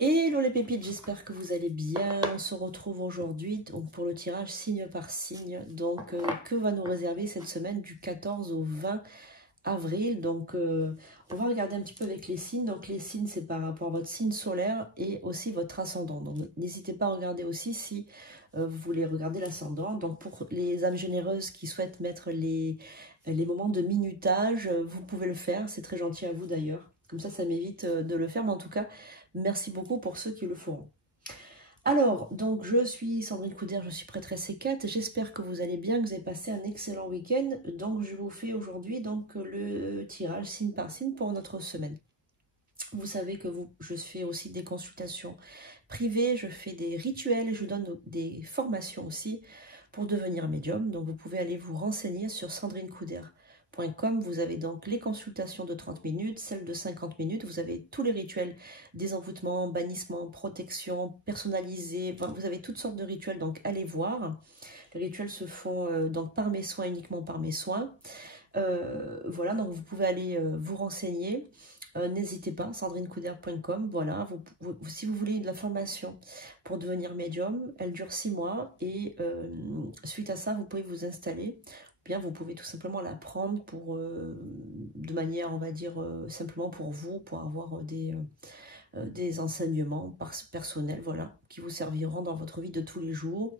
Hello les pépites, j'espère que vous allez bien. On se retrouve aujourd'hui donc pour le tirage signe par signe. Donc que va nous réserver cette semaine du 14 au 20 avril. Donc on va regarder un petit peu avec les signes. Donc les signes, c'est par rapport à votre signe solaire et aussi votre ascendant. Donc n'hésitez pas à regarder aussi si vous voulez regarder l'ascendant. Donc pour les âmes généreuses qui souhaitent mettre les moments de minutage, vous pouvez le faire. C'est très gentil à vous d'ailleurs. Comme ça m'évite de le faire. Mais en tout cas, merci beaucoup pour ceux qui le feront. Alors, donc je suis Sandrine Couder, je suis prêtresse et j'espère que vous allez bien, que vous avez passé un excellent week-end. Donc je vous fais aujourd'hui donc le tirage signe par signe pour notre semaine. Vous savez que je fais aussi des consultations privées, je fais des rituels, je vous donne des formations aussi pour devenir médium. Donc vous pouvez aller vous renseigner sur sandrinecouder.com. Vous avez donc les consultations de 30 minutes, celles de 50 minutes. Vous avez tous les rituels, désenvoûtement, bannissement, protection, personnalisé. Enfin, vous avez toutes sortes de rituels, donc allez voir. Les rituels se font donc par mes soins, uniquement par mes soins. Voilà, donc vous pouvez aller vous renseigner. N'hésitez pas, sandrinecouder.com. Voilà, si vous voulez de la formation pour devenir médium, elle dure 6 mois et suite à ça, vous pouvez vous installer. Bien, vous pouvez tout simplement la prendre pour, de manière, on va dire, simplement pour vous, pour avoir des enseignements personnels, voilà, qui vous serviront dans votre vie de tous les jours.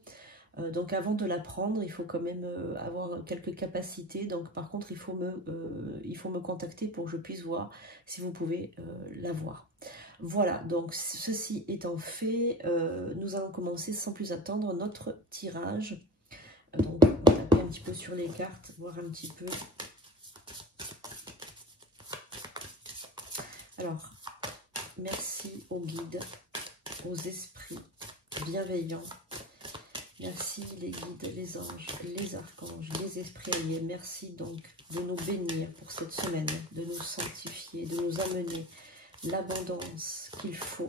Donc avant de la prendre, il faut quand même avoir quelques capacités. Donc par contre, il faut me contacter pour que je puisse voir si vous pouvez l'avoir. Voilà, donc ceci étant fait, nous allons commencer sans plus attendre notre tirage. Donc on va taper un petit peu sur les cartes, voir un petit peu. Alors, merci aux guides, aux esprits bienveillants. Merci les guides, les anges, les archanges, les esprits alliés. Merci donc de nous bénir pour cette semaine, de nous sanctifier, de nous amener l'abondance qu'il faut.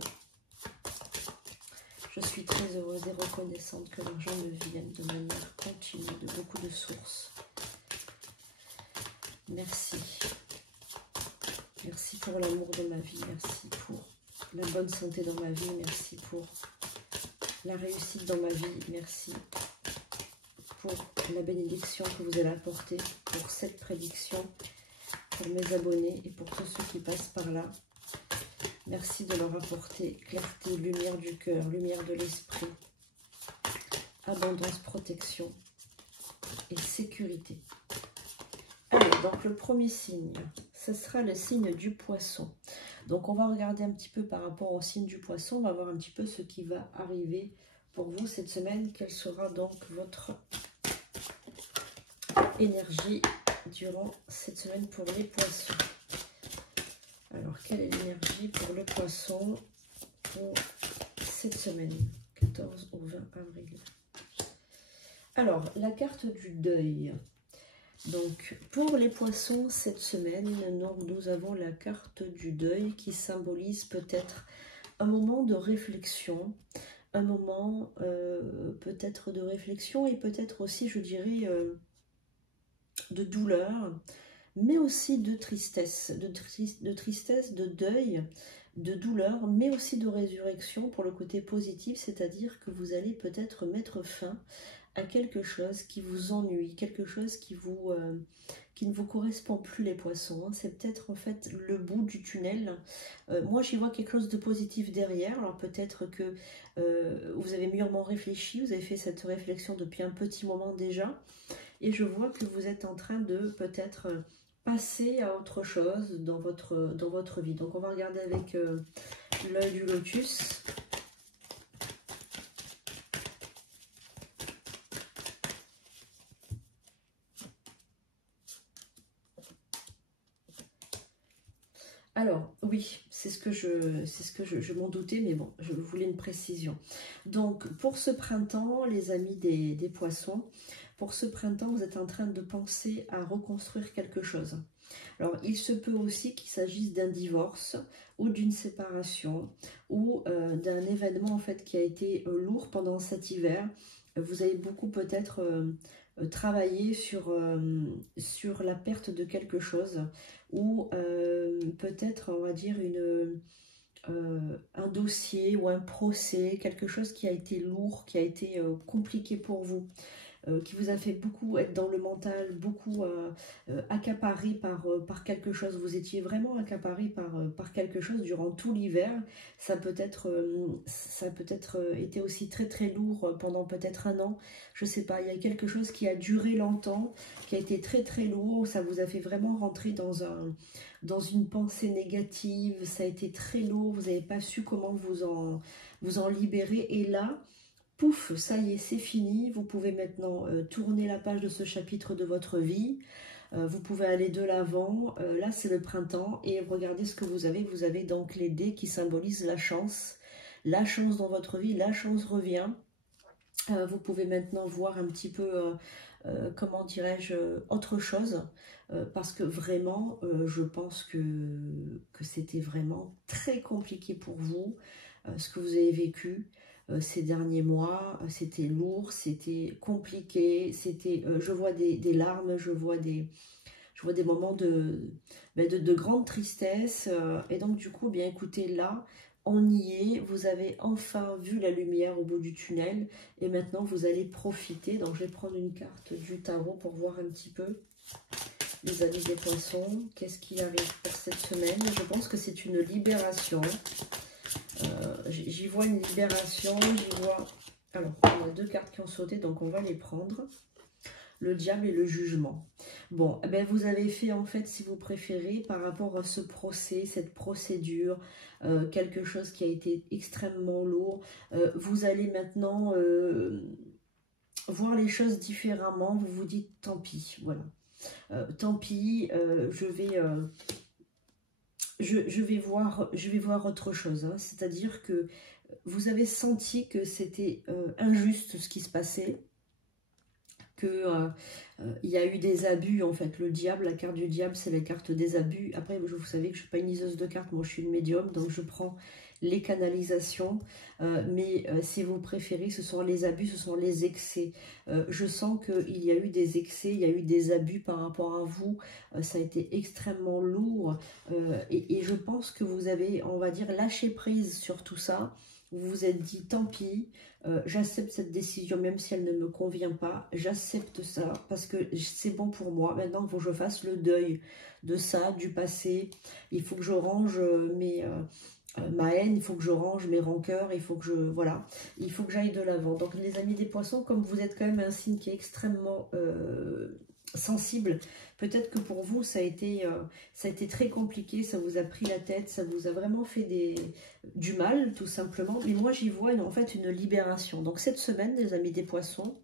Je suis très heureuse et reconnaissante que l'argent me vienne de manière continue, de beaucoup de sources. Merci. Merci pour l'amour de ma vie. Merci pour la bonne santé dans ma vie. Merci pour la réussite dans ma vie. Merci pour la bénédiction que vous allez apporter, pour cette prédiction, pour mes abonnés et pour tous ceux qui passent par là. Merci de leur apporter clarté, lumière du cœur, lumière de l'esprit, abondance, protection et sécurité. Alors, donc le premier signe, ce sera le signe du poisson. Donc on va regarder un petit peu par rapport au signe du poisson, on va voir un petit peu ce qui va arriver pour vous cette semaine. Quelle sera donc votre énergie durant cette semaine pour les poissons? Alors, quelle est l'énergie pour le poisson pour cette semaine, 14 au 20 avril? Alors, la carte du deuil. Donc, pour les poissons, cette semaine, nous avons la carte du deuil qui symbolise peut-être un moment de réflexion, un moment peut-être de réflexion et peut-être aussi, je dirais, de douleur, mais aussi de tristesse, de deuil, de douleur, mais aussi de résurrection pour le côté positif, c'est-à-dire que vous allez peut-être mettre fin à quelque chose qui vous ennuie, quelque chose qui ne vous correspond plus, les poissons. C'est peut-être en fait le bout du tunnel. Moi, j'y vois quelque chose de positif derrière. Alors peut-être que vous avez mûrement réfléchi, vous avez fait cette réflexion depuis un petit moment déjà, et je vois que vous êtes en train de peut-être passer à autre chose dans votre vie. Donc on va regarder avec l'œil du lotus. Alors, oui, c'est ce que je m'en doutais, mais bon, je voulais une précision. Donc, pour ce printemps, les amis des poissons, pour ce printemps, vous êtes en train de penser à reconstruire quelque chose. Alors, il se peut aussi qu'il s'agisse d'un divorce ou d'une séparation ou d'un événement en fait qui a été lourd pendant cet hiver. Vous avez beaucoup peut-être travaillé sur la perte de quelque chose ou peut-être, on va dire, un dossier ou un procès, quelque chose qui a été lourd, qui a été compliqué pour vous, qui vous a fait beaucoup être dans le mental, beaucoup accaparé par quelque chose. Vous étiez vraiment accaparé par quelque chose durant tout l'hiver. Ça peut être été aussi très très lourd pendant peut-être un an. Je sais pas, il y a quelque chose qui a duré longtemps, qui a été très très lourd. Ça vous a fait vraiment rentrer dans une pensée négative. Ça a été très lourd. Vous n'avez pas su comment vous en libérer. Et là, pouf, ça y est, c'est fini. Vous pouvez maintenant tourner la page de ce chapitre de votre vie. Vous pouvez aller de l'avant. Là, c'est le printemps. Et regardez ce que vous avez. Vous avez donc les dés qui symbolisent la chance. La chance dans votre vie, la chance revient. Vous pouvez maintenant voir un petit peu, comment dirais-je, autre chose. Parce que vraiment, je pense que c'était vraiment très compliqué pour vous, ce que vous avez vécu. Ces derniers mois, c'était lourd, c'était compliqué, c'était, je vois des larmes, je vois des moments de grande tristesse, et donc du coup, bien écoutez, là, on y est, vous avez enfin vu la lumière au bout du tunnel, et maintenant vous allez profiter. Donc je vais prendre une carte du tarot pour voir un petit peu, les amis des poissons, qu'est-ce qui arrive pour cette semaine. Je pense que c'est une libération. J'y vois une libération, j'y vois... Alors, on a deux cartes qui ont sauté, donc on va les prendre. Le diable et le jugement. Bon, eh bien, vous avez fait, en fait, si vous préférez, par rapport à ce procès, cette procédure, quelque chose qui a été extrêmement lourd. Vous allez maintenant voir les choses différemment. Vous vous dites, tant pis, voilà. Tant pis, je vais voir autre chose, hein. C'est-à-dire que vous avez senti que c'était injuste ce qui se passait, que il y a eu des abus, en fait. Le diable, la carte du diable, c'est la carte des abus. Après, vous savez que je ne suis pas une liseuse de cartes, moi je suis une médium, donc je prends les canalisations, mais si vous préférez, ce sont les abus, ce sont les excès. Je sens qu'il y a eu des excès, il y a eu des abus par rapport à vous, ça a été extrêmement lourd, et je pense que vous avez, on va dire, lâché prise sur tout ça. Vous vous êtes dit, tant pis, j'accepte cette décision, même si elle ne me convient pas, j'accepte ça, parce que c'est bon pour moi. Maintenant, il faut que je fasse le deuil de ça, du passé. Il faut que je range ma haine, il faut que je range mes rancœurs, il faut que voilà, il faut que j'aille de l'avant. Donc les amis des poissons, comme vous êtes quand même un signe qui est extrêmement sensible, peut-être que pour vous ça a été très compliqué, ça vous a pris la tête, ça vous a vraiment fait du mal tout simplement, mais moi j'y vois en fait une libération. Donc cette semaine, les amis des poissons,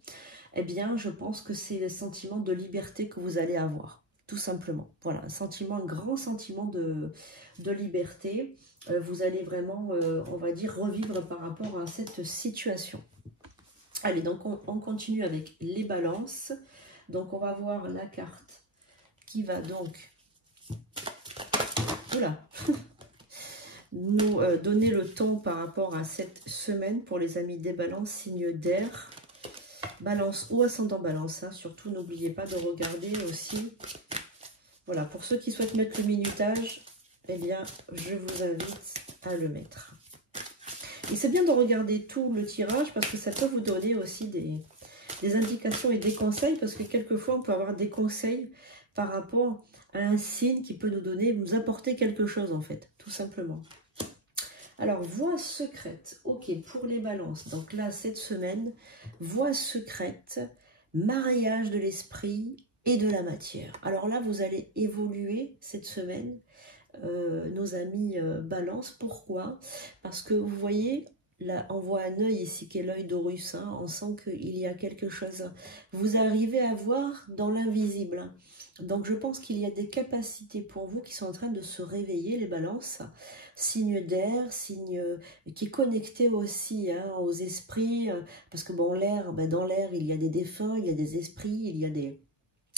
eh bien je pense que c'est le sentiment de liberté que vous allez avoir, tout simplement. Voilà, un grand sentiment de liberté. Vous allez vraiment, on va dire, revivre par rapport à cette situation. Allez, donc on continue avec les balances. Donc on va voir la carte qui va donc nous donner le ton par rapport à cette semaine pour les amis des balances, signe d'air. Balance ou ascendant balance, hein. Surtout n'oubliez pas de regarder aussi. Voilà, pour ceux qui souhaitent mettre le minutage, eh bien, je vous invite à le mettre. Et c'est bien de regarder tout le tirage parce que ça peut vous donner aussi des indications et des conseils, parce que quelquefois, on peut avoir des conseils par rapport à un signe qui peut nous apporter quelque chose, en fait, tout simplement. Alors, voie secrète, ok, pour les balances. Donc là, cette semaine, voie secrète, mariage de l'esprit et de la matière. Alors là, vous allez évoluer cette semaine, nos amis balance. Pourquoi? Parce que vous voyez, là, on voit un œil ici qui est l'œil d'Horus, hein. On sent qu'il y a quelque chose. Vous arrivez à voir dans l'invisible, hein. Donc je pense qu'il y a des capacités pour vous qui sont en train de se réveiller, les balances. Signe d'air, signe qui est connecté aussi, hein, aux esprits, parce que bon, l'air, ben, dans l'air, il y a des défunts, il y a des esprits, il y a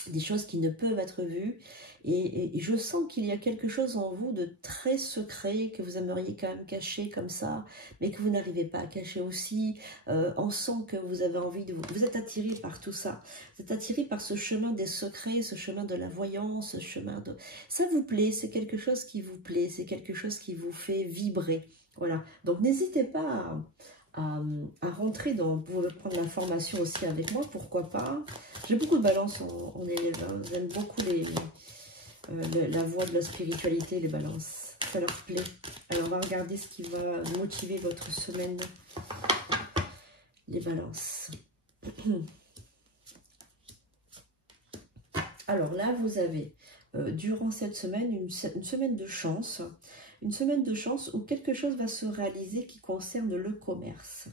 des choses qui ne peuvent être vues. Et je sens qu'il y a quelque chose en vous de très secret que vous aimeriez quand même cacher comme ça, mais que vous n'arrivez pas à cacher aussi. On sent que vous avez envie de vous êtes attiré par tout ça. Vous êtes attiré par ce chemin des secrets, ce chemin de la voyance, ce chemin de... Ça vous plaît, c'est quelque chose qui vous plaît, c'est quelque chose qui vous fait vibrer. Voilà. Donc n'hésitez pas à rentrer dans... Vous pouvez prendre l'information aussi avec moi, pourquoi pas. J'ai beaucoup de balance en élève. Hein. J'aime beaucoup la voie de la spiritualité, les balances. Ça leur plaît. Alors, on va regarder ce qui va motiver votre semaine. Les balances. Alors là, vous avez, durant cette semaine, une semaine de chance. Une semaine de chance où quelque chose va se réaliser qui concerne le commerce.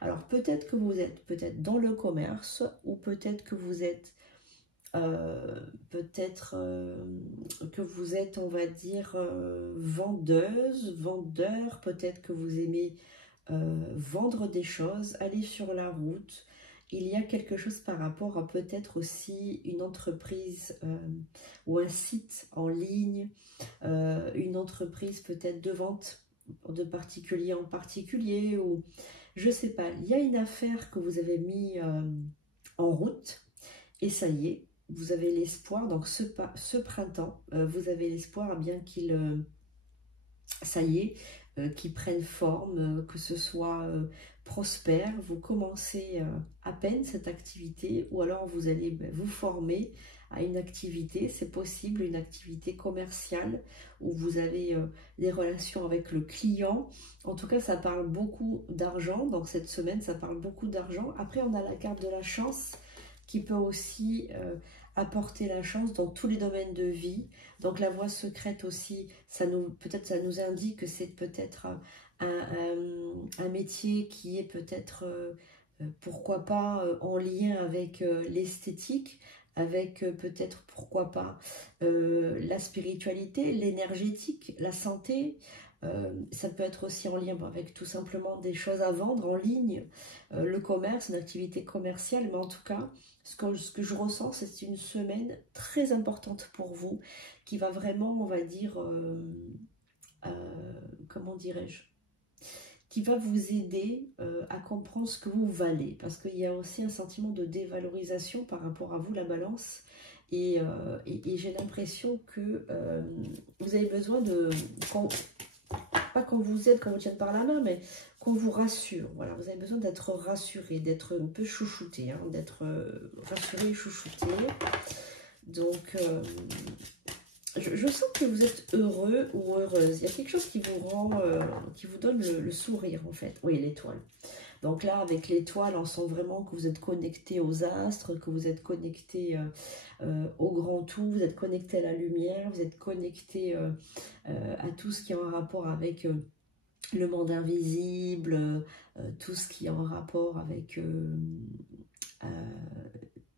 Alors, peut-être que vous êtes peut-être dans le commerce ou peut-être que vous êtes que vous êtes, on va dire, vendeuse, vendeur, peut-être que vous aimez vendre des choses, aller sur la route. Il y a quelque chose par rapport à peut-être aussi une entreprise ou un site en ligne, une entreprise peut-être de vente de particulier en particulier, ou je sais pas, il y a une affaire que vous avez mis en route et ça y est, vous avez l'espoir, donc ce printemps, vous avez l'espoir bien qu'il, ça y est, qu'il prenne forme, que ce soit prospère. Vous commencez à peine cette activité ou alors vous allez vous former à une activité, c'est possible, une activité commerciale où vous avez des relations avec le client. En tout cas, ça parle beaucoup d'argent, donc cette semaine, ça parle beaucoup d'argent. Après, on a la carte de la chance qui peut aussi apporter la chance dans tous les domaines de vie. Donc la voie secrète aussi, peut-être ça nous indique que c'est peut-être un métier qui est peut-être, pourquoi pas, en lien avec l'esthétique, avec peut-être, pourquoi pas, la spiritualité, l'énergétique, la santé. Ça peut être aussi en lien avec tout simplement des choses à vendre en ligne, le commerce, une activité commerciale, mais en tout cas, ce que je ressens, c'est une semaine très importante pour vous, qui va vraiment, on va dire, comment dirais-je, qui va vous aider à comprendre ce que vous valez, parce qu'il y a aussi un sentiment de dévalorisation par rapport à vous, la balance, et j'ai l'impression que vous avez besoin de... pas qu'on vous aide, qu'on vous tienne par la main, mais qu'on vous rassure. Voilà, vous avez besoin d'être rassuré, d'être un peu chouchouté, hein, d'être rassuré et chouchouté. Donc, je sens que vous êtes heureux ou heureuse. Il y a quelque chose qui vous rend, qui vous donne le sourire, en fait. Oui, l'étoile. Donc là, avec l'étoile, on sent vraiment que vous êtes connecté aux astres, que vous êtes connecté au grand tout, vous êtes connecté à la lumière, vous êtes connecté à tout ce qui est en rapport avec le monde invisible, tout ce qui est en rapport avec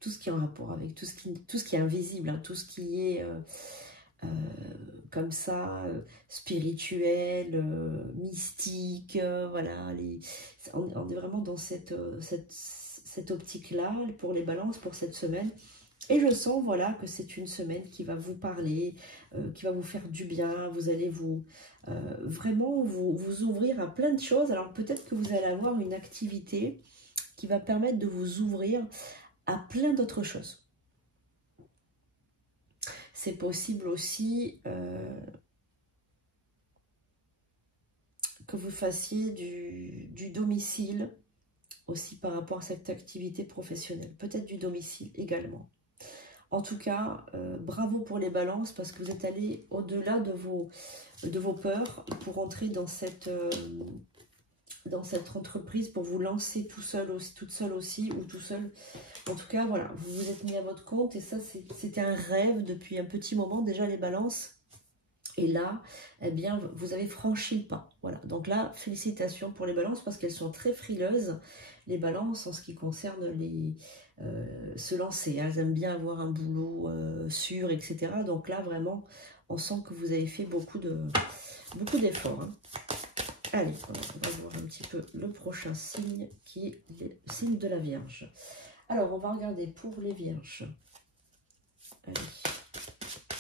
tout ce qui est en rapport avec tout ce qui est invisible, hein, tout ce qui est comme ça, spirituel, mystique, voilà, on est vraiment dans cette optique-là pour les balances pour cette semaine. Et je sens, voilà, que c'est une semaine qui va vous parler, qui va vous faire du bien. Vous allez vraiment vous ouvrir à plein de choses. Alors peut-être que vous allez avoir une activité qui va permettre de vous ouvrir à plein d'autres choses. C'est possible aussi que vous fassiez du domicile aussi par rapport à cette activité professionnelle. Peut-être du domicile également. En tout cas, bravo pour les balances parce que vous êtes allés au-delà de vos peurs pour entrer dans cette entreprise, pour vous lancer tout seul aussi, toute seule aussi ou tout seul. En tout cas, voilà, vous vous êtes mis à votre compte et ça, c'était un rêve depuis un petit moment déjà, les balances. Et là, eh bien, vous avez franchi le pas. Voilà. Donc là, félicitations pour les balances parce qu'elles sont très frileuses, les balances, en ce qui concerne se lancer. Hein. Elles aiment bien avoir un boulot sûr, etc. Donc là, vraiment, on sent que vous avez fait beaucoup d'efforts. Hein. Allez, on va voir un petit peu le prochain signe qui est le signe de la Vierge. Alors, on va regarder pour les Vierges. Allez.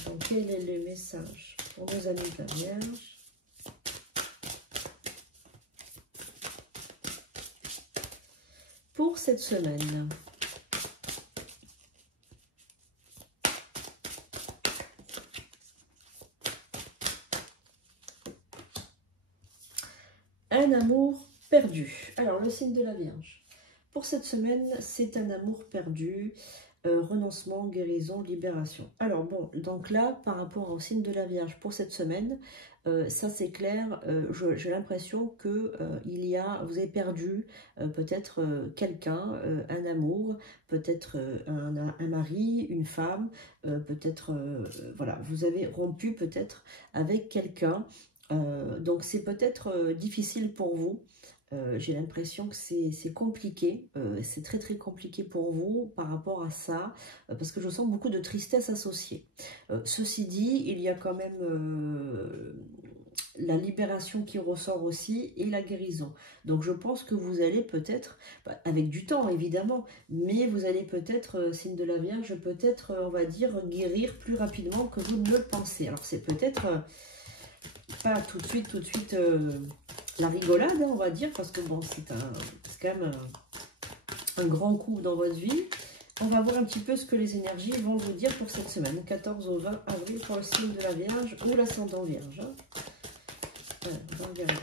Donc, quel est le message pour nos amis de la Vierge? Pour cette semaine. Un amour perdu. Alors, le signe de la Vierge. Pour cette semaine, c'est un amour perdu. Renoncement, guérison, libération. Alors bon, donc là, par rapport au signe de la Vierge pour cette semaine, ça c'est clair, j'ai l'impression que vous avez perdu peut-être quelqu'un, un amour, peut-être un mari, une femme, peut-être, voilà, vous avez rompu peut-être avec quelqu'un, donc c'est peut-être difficile pour vous. J'ai l'impression que c'est compliqué, c'est très très compliqué pour vous par rapport à ça, parce que je sens beaucoup de tristesse associée. Ceci dit, il y a quand même la libération qui ressort aussi et la guérison. Donc je pense que vous allez peut-être, avec du temps évidemment, mais vous allez peut-être, signe de la Vierge, peut-être, on va dire, guérir plus rapidement que vous ne le pensez. Alors c'est peut-être pas tout de suite la rigolade, hein, on va dire, parce que bon, c'est quand même un grand coup dans votre vie. On va voir un petit peu ce que les énergies vont vous dire pour cette semaine, 14 au 20 avril pour le signe de la Vierge ou l'ascendant Vierge. Hein. On va regarder.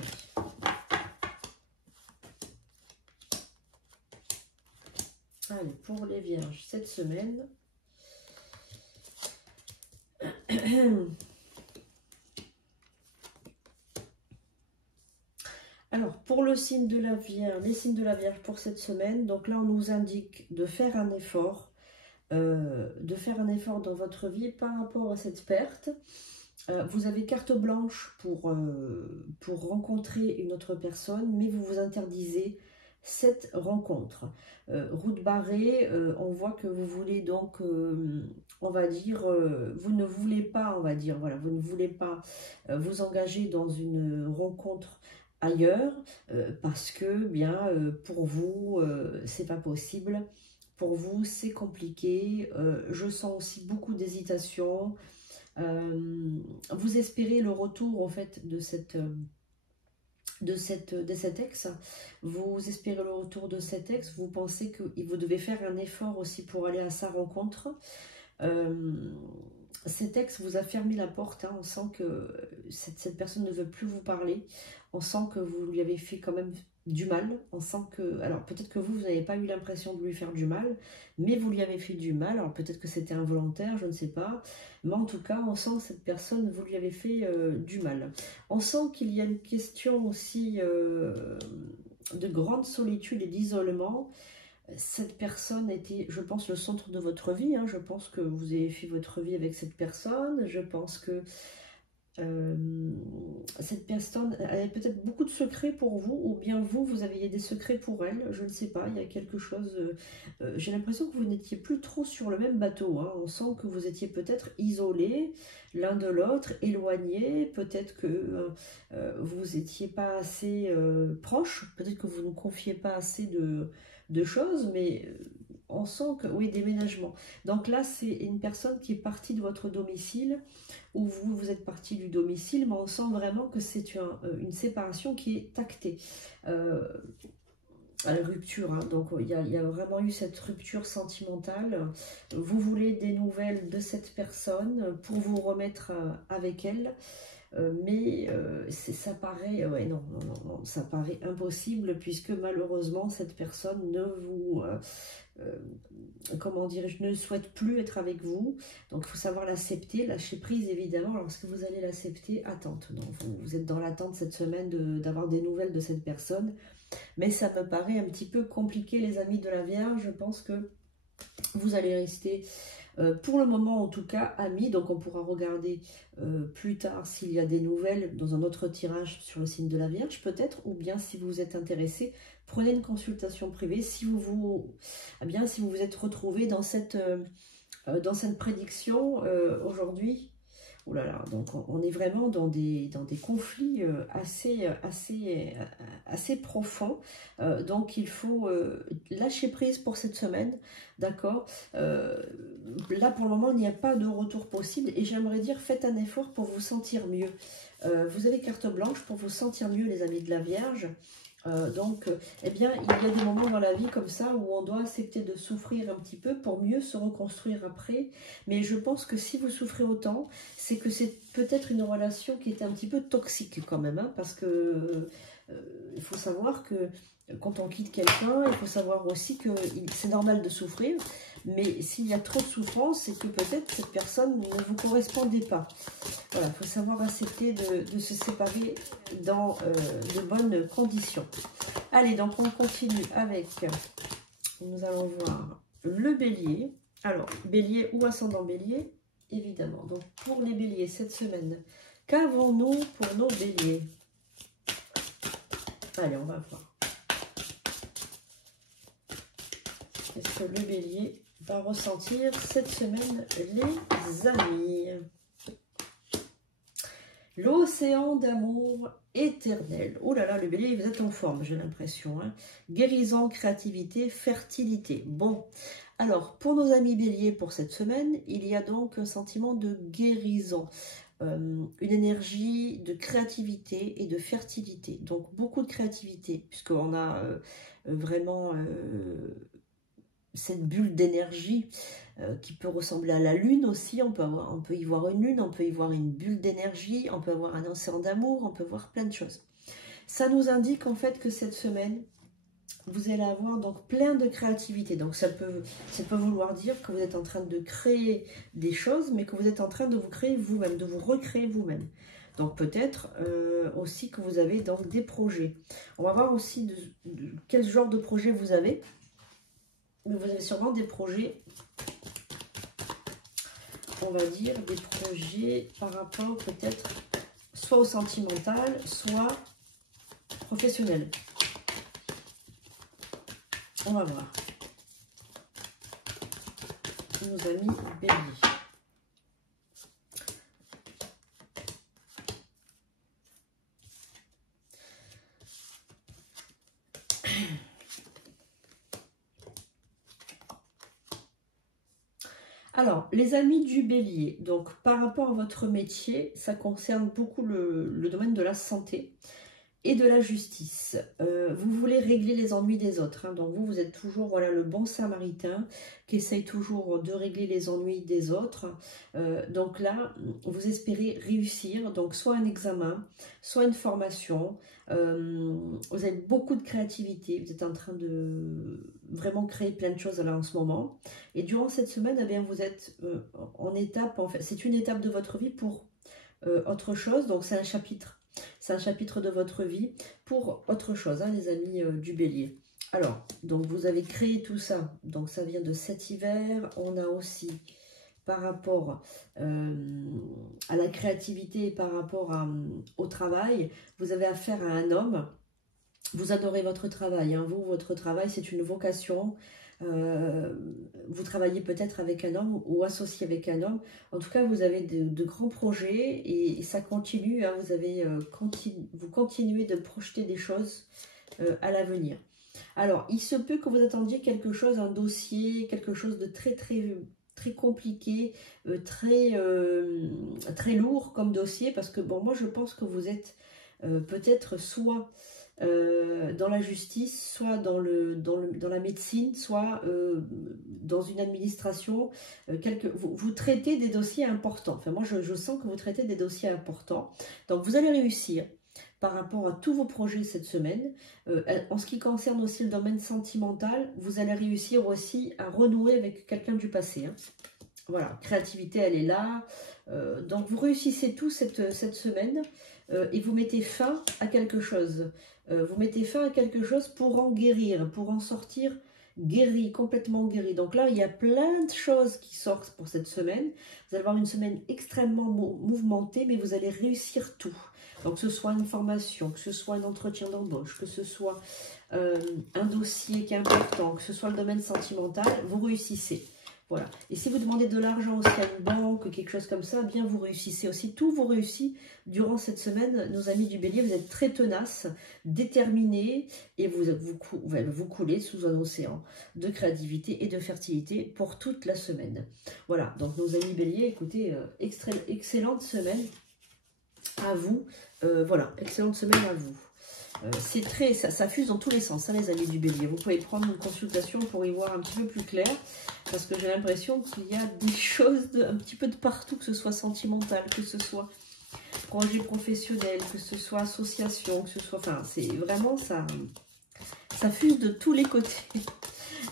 Allez, pour les Vierges, cette semaine. Alors, pour le signe de la Vierge, les signes de la Vierge pour cette semaine, donc là, on nous indique de faire un effort dans votre vie par rapport à cette perte. Vous avez carte blanche pour rencontrer une autre personne, mais vous vous interdisez cette rencontre. Route barrée, on voit que vous voulez donc, on va dire, vous ne voulez pas, on va dire, voilà, vous ne voulez pas vous engager dans une rencontre ailleurs, parce que, bien, pour vous, c'est pas possible. Pour vous, c'est compliqué. Je sens aussi beaucoup d'hésitation. Vous espérez le retour en fait de cet ex, vous espérez le retour de cet ex, vous pensez que vous devez faire un effort aussi pour aller à sa rencontre. Cet ex vous a fermé la porte, hein, on sent que cette personne ne veut plus vous parler, on sent que vous lui avez fait quand même du mal, on sent que, alors peut-être que vous n'avez pas eu l'impression de lui faire du mal, mais vous lui avez fait du mal, alors peut-être que c'était involontaire, je ne sais pas, mais en tout cas on sent que cette personne, vous lui avez fait du mal. On sent qu'il y a une question aussi de grande solitude et d'isolement. Cette personne était, je pense, le centre de votre vie. Hein. Je pense que vous avez fait votre vie avec cette personne. Je pense que cette personne avait peut-être beaucoup de secrets pour vous, ou bien vous aviez des secrets pour elle. Je ne sais pas, il y a quelque chose... j'ai l'impression que vous n'étiez plus trop sur le même bateau. Hein. On sent que vous étiez peut-être isolés l'un de l'autre, éloignés. Peut-être que vous n'étiez pas assez proches. Peut-être que vous ne confiez pas assez de choses, mais on sent que, oui, déménagement. Donc là, c'est une personne qui est partie de votre domicile, ou vous êtes parti du domicile, mais on sent vraiment que c'est une séparation qui est actée. À la rupture, hein. Donc il y a vraiment eu cette rupture sentimentale. Vous voulez des nouvelles de cette personne pour vous remettre avec elle. Mais ça paraît, ouais, non, ça paraît impossible, puisque malheureusement cette personne ne vous, comment dirais-je, ne souhaite plus être avec vous. Donc il faut savoir l'accepter, lâcher prise évidemment. Lorsque vous allez l'accepter, attente. Donc vous êtes dans l'attente cette semaine d'avoir des nouvelles de cette personne. Mais ça me paraît un petit peu compliqué, les amis de la Vierge. Je pense que vous allez rester... pour le moment, en tout cas, amis, donc on pourra regarder plus tard s'il y a des nouvelles dans un autre tirage sur le signe de la Vierge, peut-être, ou bien si vous êtes intéressé, prenez une consultation privée si vous vous êtes retrouvé dans cette prédiction aujourd'hui. Oh là là, donc on est vraiment dans des conflits assez profonds. Donc il faut lâcher prise pour cette semaine, d'accord. Là pour le moment il n'y a pas de retour possible et j'aimerais dire faites un effort pour vous sentir mieux. Vous avez carte blanche pour vous sentir mieux les amis de la Vierge. Eh bien, il y a des moments dans la vie comme ça où on doit accepter de souffrir un petit peu pour mieux se reconstruire après. Mais je pense que si vous souffrez autant, c'est que c'est peut-être une relation qui est un petit peu toxique quand même, hein, parce que il faut savoir que quand on quitte quelqu'un, il faut savoir aussi que c'est normal de souffrir, mais s'il y a trop de souffrance, c'est que peut-être cette personne ne vous correspondait pas. Voilà, il faut savoir accepter de se séparer dans de bonnes conditions. Allez, donc on continue avec, nous allons voir le bélier. Alors, bélier ou ascendant bélier, évidemment. Donc, pour les béliers, cette semaine, qu'avons-nous pour nos béliers? Allez, on va voir. Qu'est-ce que le bélier va ressentir cette semaine, les amis? L'océan d'amour éternel. Oh là là, le bélier, vous êtes en forme, j'ai l'impression. Hein. Guérison, créativité, fertilité. Bon, alors, pour nos amis béliers, pour cette semaine, il y a donc un sentiment de guérison. Une énergie de créativité et de fertilité. Donc, beaucoup de créativité, puisqu'on a vraiment cette bulle d'énergie qui peut ressembler à la lune aussi. On peut y voir une lune, on peut y voir une bulle d'énergie, on peut avoir un océan d'amour, on peut voir plein de choses. Ça nous indique en fait que cette semaine, vous allez avoir donc plein de créativité. Donc ça peut vouloir dire que vous êtes en train de créer des choses, mais que vous êtes en train de vous créer vous-même, de vous recréer vous-même. Donc peut-être aussi que vous avez donc des projets. On va voir aussi quel genre de projet vous avez. Mais vous avez sûrement des projets, on va dire, des projets par rapport peut-être soit au sentimental, soit professionnel. On va voir. Nos amis béliers. Alors, les amis du bélier, donc par rapport à votre métier, ça concerne beaucoup le domaine de la santé et de la justice. Vous voulez régler les ennuis des autres, hein, donc vous êtes toujours voilà, le bon samaritain qui essaye toujours de régler les ennuis des autres. Donc là, vous espérez réussir, donc soit un examen, soit une formation. Vous avez beaucoup de créativité, vous êtes en train de vraiment créer plein de choses là en ce moment. Et durant cette semaine, eh bien, vous êtes en étape, en fait, c'est une étape de votre vie pour autre chose, donc c'est un chapitre. C'est un chapitre de votre vie pour autre chose, hein, les amis du bélier. Alors, donc vous avez créé tout ça. Donc ça vient de cet hiver. On a aussi, par rapport à la créativité, par rapport au travail, vous avez affaire à un homme. Vous adorez votre travail. Hein. Votre travail, c'est une vocation. Vous travaillez peut-être avec un homme ou associé avec un homme. En tout cas, vous avez de grands projets et ça continue. Hein, vous continuez de projeter des choses à l'avenir. Alors, il se peut que vous attendiez quelque chose, un dossier, quelque chose de très compliqué, très lourd comme dossier, parce que bon, moi je pense que vous êtes peut-être soit dans la justice, soit dans la médecine, soit dans une administration. Vous traitez des dossiers importants. Enfin, moi, je sens que vous traitez des dossiers importants. Donc, vous allez réussir par rapport à tous vos projets cette semaine. En ce qui concerne aussi le domaine sentimental, vous allez réussir aussi à renouer avec quelqu'un du passé. Hein. Voilà, créativité, elle est là. Donc, vous réussissez tout cette semaine et vous mettez fin à quelque chose. Vous mettez fin à quelque chose pour en guérir, pour en sortir guéri, complètement guéri. Donc là, il y a plein de choses qui sortent pour cette semaine. Vous allez avoir une semaine extrêmement mouvementée, mais vous allez réussir tout. Donc que ce soit une formation, que ce soit un entretien d'embauche, que ce soit un dossier qui est important, que ce soit le domaine sentimental, vous réussissez. Voilà. Et si vous demandez de l'argent aussi à une banque, quelque chose comme ça, bien vous réussissez aussi. Tout vous réussit durant cette semaine. Nos amis du Bélier, vous êtes très tenaces, déterminés et vous coulez sous un océan de créativité et de fertilité pour toute la semaine. Voilà. Donc nos amis Bélier, écoutez, excellente semaine à vous. Voilà, excellente semaine à vous. C'est très, ça fuse dans tous les sens, hein, les amis du Bélier. Vous pouvez prendre une consultation pour y voir un petit peu plus clair, parce que j'ai l'impression qu'il y a des choses un petit peu de partout, que ce soit sentimental, que ce soit projet professionnel, que ce soit association, que ce soit, enfin, c'est vraiment ça fuse de tous les côtés.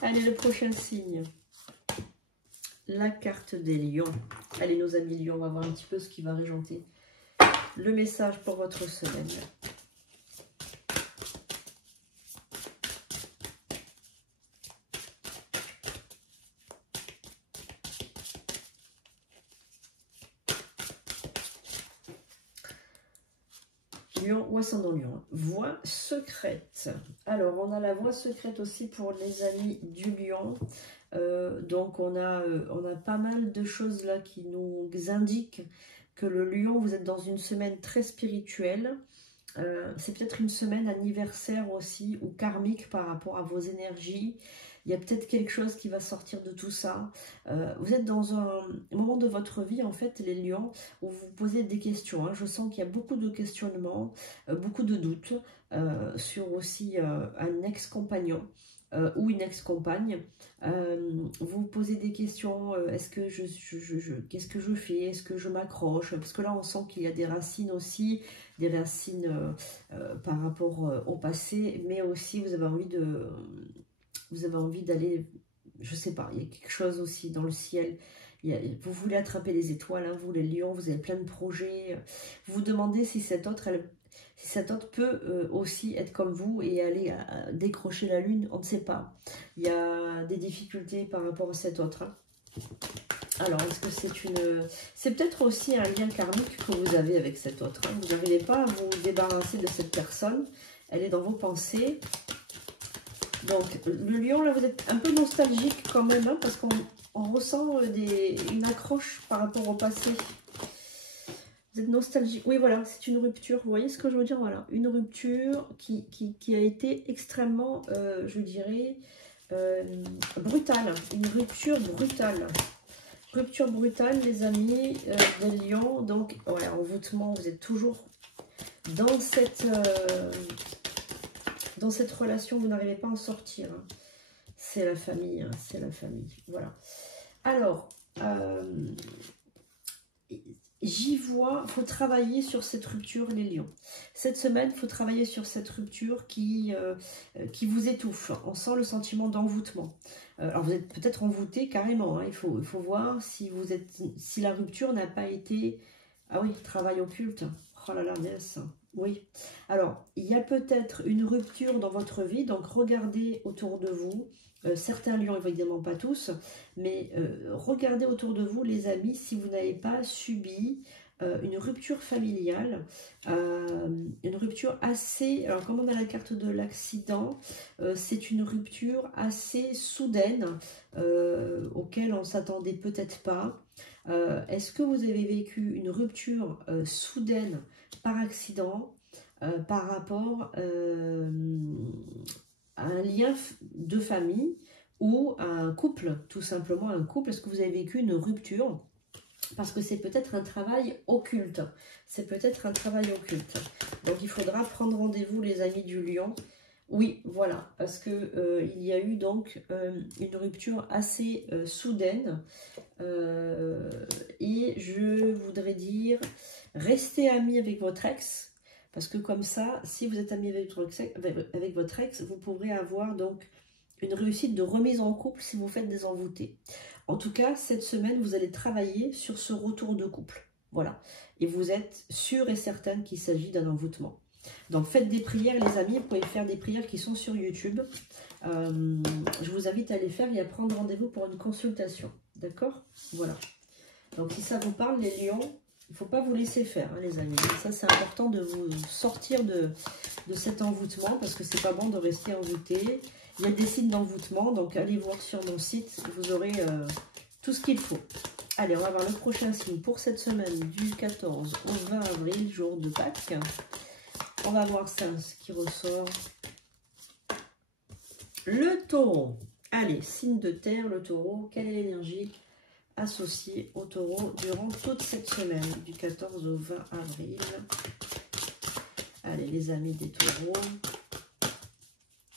Allez, le prochain signe, la carte des lions. Allez, nos amis lions, on va voir un petit peu ce qui va régenter le message pour votre semaine. Lion ou ascendant Lion. Voie secrète. Alors, on a la voie secrète aussi pour les amis du Lion. Donc, on a pas mal de choses là qui nous indiquent que le Lion, vous êtes dans une semaine très spirituelle. C'est peut-être une semaine anniversaire aussi ou karmique par rapport à vos énergies. Il y a peut-être quelque chose qui va sortir de tout ça. Vous êtes dans un moment de votre vie, en fait, les lions, où vous vous posez des questions. Hein. Je sens qu'il y a beaucoup de questionnements, beaucoup de doutes sur aussi un ex-compagnon ou une ex-compagne. Vous vous posez des questions. Est-ce que qu'est-ce que je fais? Est-ce que je m'accroche? Parce que là, on sent qu'il y a des racines aussi, des racines par rapport au passé, mais aussi vous avez envie d'aller, je sais pas, il y a quelque chose aussi dans le ciel. Vous voulez attraper les étoiles, hein, vous les lions, vous avez plein de projets. Vous vous demandez si cette autre peut aussi être comme vous et aller décrocher la lune, on ne sait pas. Il y a des difficultés par rapport à cette autre. Hein. Alors, est-ce que c'est peut-être aussi un lien karmique que vous avez avec cette autre. Hein. Vous n'arrivez pas à vous débarrasser de cette personne. Elle est dans vos pensées. Donc, le lion, là, vous êtes un peu nostalgique quand même, hein, parce qu'on ressent une accroche par rapport au passé. Vous êtes nostalgique. Oui, voilà, c'est une rupture. Vous voyez ce que je veux dire? Voilà, une rupture qui a été extrêmement, je dirais, brutale. Une rupture brutale. Rupture brutale, les amis des lions. Donc, ouais, envoûtement, vous êtes toujours dans cette relation, vous n'arrivez pas à en sortir. Hein. C'est la famille, hein, c'est la famille. Voilà. Alors, j'y vois, il faut travailler sur cette rupture, les lions. Cette semaine, il faut travailler sur cette rupture qui vous étouffe. On sent le sentiment d'envoûtement. Alors, vous êtes peut-être envoûté carrément. Hein. Il faut voir si la rupture n'a pas été... Ah oui, travail occulte. Oh là là, mince. Oui. Alors, il y a peut-être une rupture dans votre vie. Donc, regardez autour de vous. Certains lions, évidemment pas tous, mais regardez autour de vous, les amis, si vous n'avez pas subi une rupture familiale, une rupture assez... Alors, comme on a la carte de l'accident, c'est une rupture assez soudaine, auquel on ne s'attendait peut-être pas. Est-ce que vous avez vécu une rupture soudaine par accident par rapport à un lien de famille ou à un couple, tout simplement un couple? Est-ce que vous avez vécu une rupture? Parce que c'est peut-être un travail occulte. C'est peut-être un travail occulte. Donc il faudra prendre rendez-vous, les amis du lion. Oui, voilà, parce que il y a eu donc une rupture assez soudaine. Et je voudrais dire, restez amis avec votre ex. Parce que comme ça, si vous êtes ami avec votre ex, vous pourrez avoir donc une réussite de remise en couple si vous faites des envoûtés. En tout cas, cette semaine, vous allez travailler sur ce retour de couple. Voilà. Et vous êtes sûr et certaine qu'il s'agit d'un envoûtement. Donc, faites des prières, les amis. Vous pouvez faire des prières qui sont sur YouTube. Je vous invite à les faire et à prendre rendez-vous pour une consultation. D'accord? Voilà. Donc, si ça vous parle, les lions... Il ne faut pas vous laisser faire, hein, les amis. Ça, c'est important de vous sortir de cet envoûtement parce que c'est pas bon de rester envoûté. Il y a des signes d'envoûtement, donc allez voir sur mon site. Vous aurez tout ce qu'il faut. Allez, on va voir le prochain signe pour cette semaine du 14 au 20 avril, jour de Pâques. On va voir ça, ce qui ressort. Le taureau. Allez, signe de terre, le taureau. Quelle est l'énergie associée au taureau durant toute cette semaine, du 14 au 20 avril? Allez, les amis des taureaux,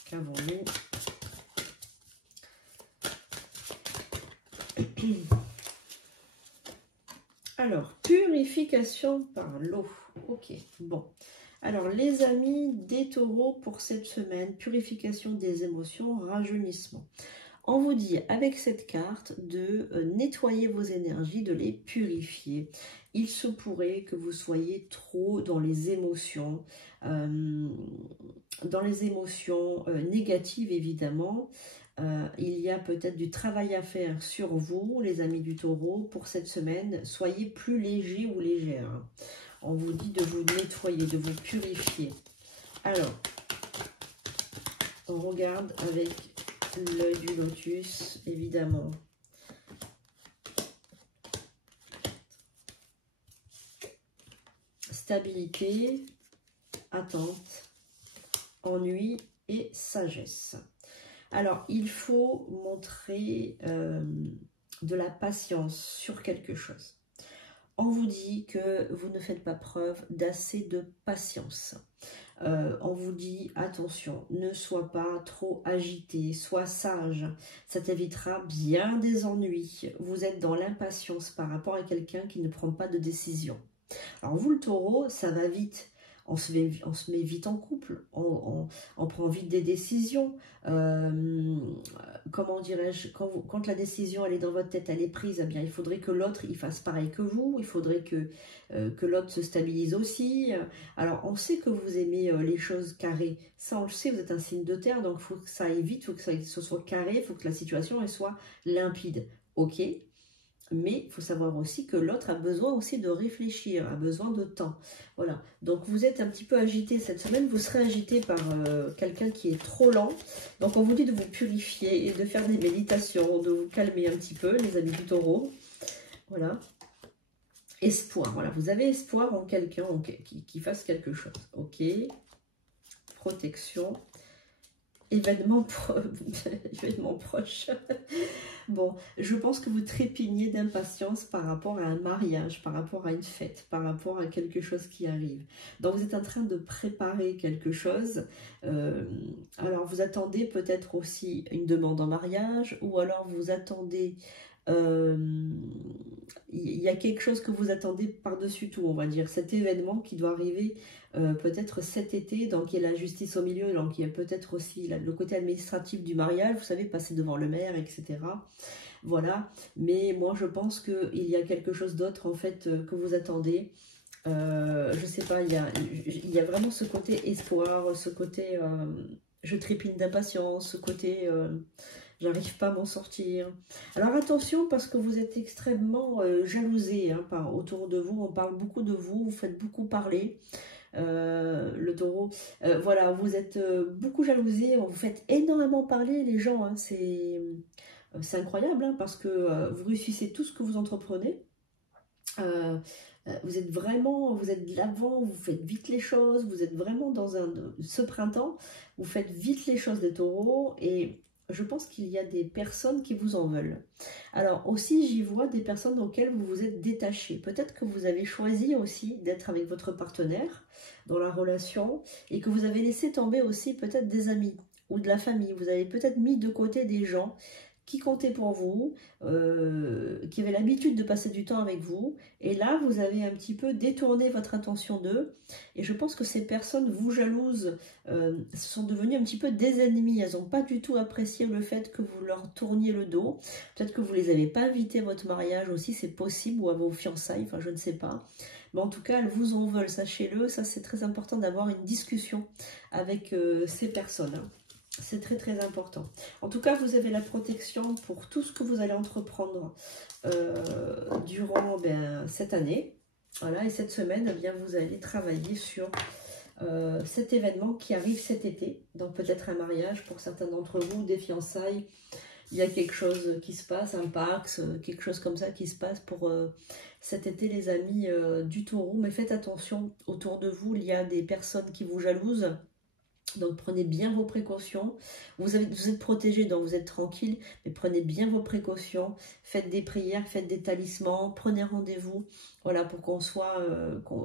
qu'avons-nous? Alors, purification par l'eau. Ok, bon. Alors, les amis des taureaux pour cette semaine, purification des émotions, rajeunissement. On vous dit avec cette carte de nettoyer vos énergies, de les purifier. Il se pourrait que vous soyez trop dans les émotions négatives évidemment. Il y a peut-être du travail à faire sur vous, les amis du taureau, pour cette semaine. Soyez plus léger ou légère. On vous dit de vous nettoyer, de vous purifier. Alors, on regarde avec l'œil du lotus, évidemment. Stabilité, attente, ennui et sagesse. Alors, il faut montrer de la patience sur quelque chose. On vous dit que vous ne faites pas preuve d'assez de patience. On vous dit, attention, ne sois pas trop agité, sois sage. Ça t'évitera bien des ennuis. Vous êtes dans l'impatience par rapport à quelqu'un qui ne prend pas de décision. Alors vous, le taureau, ça va vite. On se met vite en couple, on prend vite des décisions. Comment dirais-je, quand la décision elle est dans votre tête, elle est prise, eh bien, il faudrait que l'autre il fasse pareil que vous, il faudrait que l'autre se stabilise aussi. Alors on sait que vous aimez les choses carrées, ça on le sait, vous êtes un signe de terre, donc il faut que ça aille vite, il faut que ce soit carré, il faut que la situation elle soit limpide. Ok. Mais il faut savoir aussi que l'autre a besoin aussi de réfléchir, a besoin de temps. Voilà, donc vous êtes un petit peu agité cette semaine, vous serez agité par quelqu'un qui est trop lent. Donc on vous dit de vous purifier et de faire des méditations, de vous calmer un petit peu, les amis du taureau. Voilà. Espoir, voilà, vous avez espoir en quelqu'un qui fasse quelque chose. Ok. Protection. Événement proche. Bon, je pense que vous trépignez d'impatience par rapport à un mariage, par rapport à une fête, par rapport à quelque chose qui arrive. Donc vous êtes en train de préparer quelque chose. Alors vous attendez peut-être aussi une demande en mariage, ou alors vous attendez... il y a quelque chose que vous attendez par-dessus tout, on va dire. Cet événement qui doit arriver peut-être cet été, donc il y a la justice au milieu, donc il y a peut-être aussi le côté administratif du mariage, vous savez, passer devant le maire, etc. Voilà, mais moi je pense qu'il y a quelque chose d'autre en fait que vous attendez. Je sais pas, il y a vraiment ce côté espoir, ce côté je trépigne d'impatience, ce côté j'arrive pas à m'en sortir. Alors attention parce que vous êtes extrêmement jalousé hein, autour de vous, on parle beaucoup de vous, vous faites beaucoup parler. Le taureau, voilà, vous êtes beaucoup jalousé, vous faites énormément parler les gens, hein, c'est incroyable hein, parce que vous réussissez tout ce que vous entreprenez, vous êtes de l'avant, vous faites vite les choses, vous êtes vraiment dans ce printemps, vous faites vite les choses des taureaux et je pense qu'il y a des personnes qui vous en veulent. Alors aussi, j'y vois des personnes auxquelles vous vous êtes détaché. Peut-être que vous avez choisi aussi d'être avec votre partenaire dans la relation et que vous avez laissé tomber aussi peut-être des amis ou de la famille. Vous avez peut-être mis de côté des gens qui comptaient pour vous, qui avaient l'habitude de passer du temps avec vous. Et là, vous avez un petit peu détourné votre attention d'eux. Et je pense que ces personnes vous jalousent, sont devenues un petit peu des ennemis. Elles n'ont pas du tout apprécié le fait que vous leur tourniez le dos. Peut-être que vous ne les avez pas invités à votre mariage aussi, c'est possible, ou à vos fiançailles, enfin je ne sais pas. Mais en tout cas, elles vous en veulent, sachez-le. Ça, c'est très important d'avoir une discussion avec ces personnes. Hein. C'est très très important. En tout cas, vous avez la protection pour tout ce que vous allez entreprendre durant cette année. Voilà, et cette semaine, eh bien, vous allez travailler sur cet événement qui arrive cet été. Donc peut-être un mariage pour certains d'entre vous, des fiançailles. il y a quelque chose qui se passe, un Pax, quelque chose comme ça qui se passe pour cet été les amis du taureau. Mais faites attention, autour de vous, il y a des personnes qui vous jalousent. Donc prenez bien vos précautions. Vous êtes protégés, donc vous êtes tranquille, mais prenez bien vos précautions. Faites des prières, faites des talismans, prenez rendez-vous. Voilà, pour qu'on soit,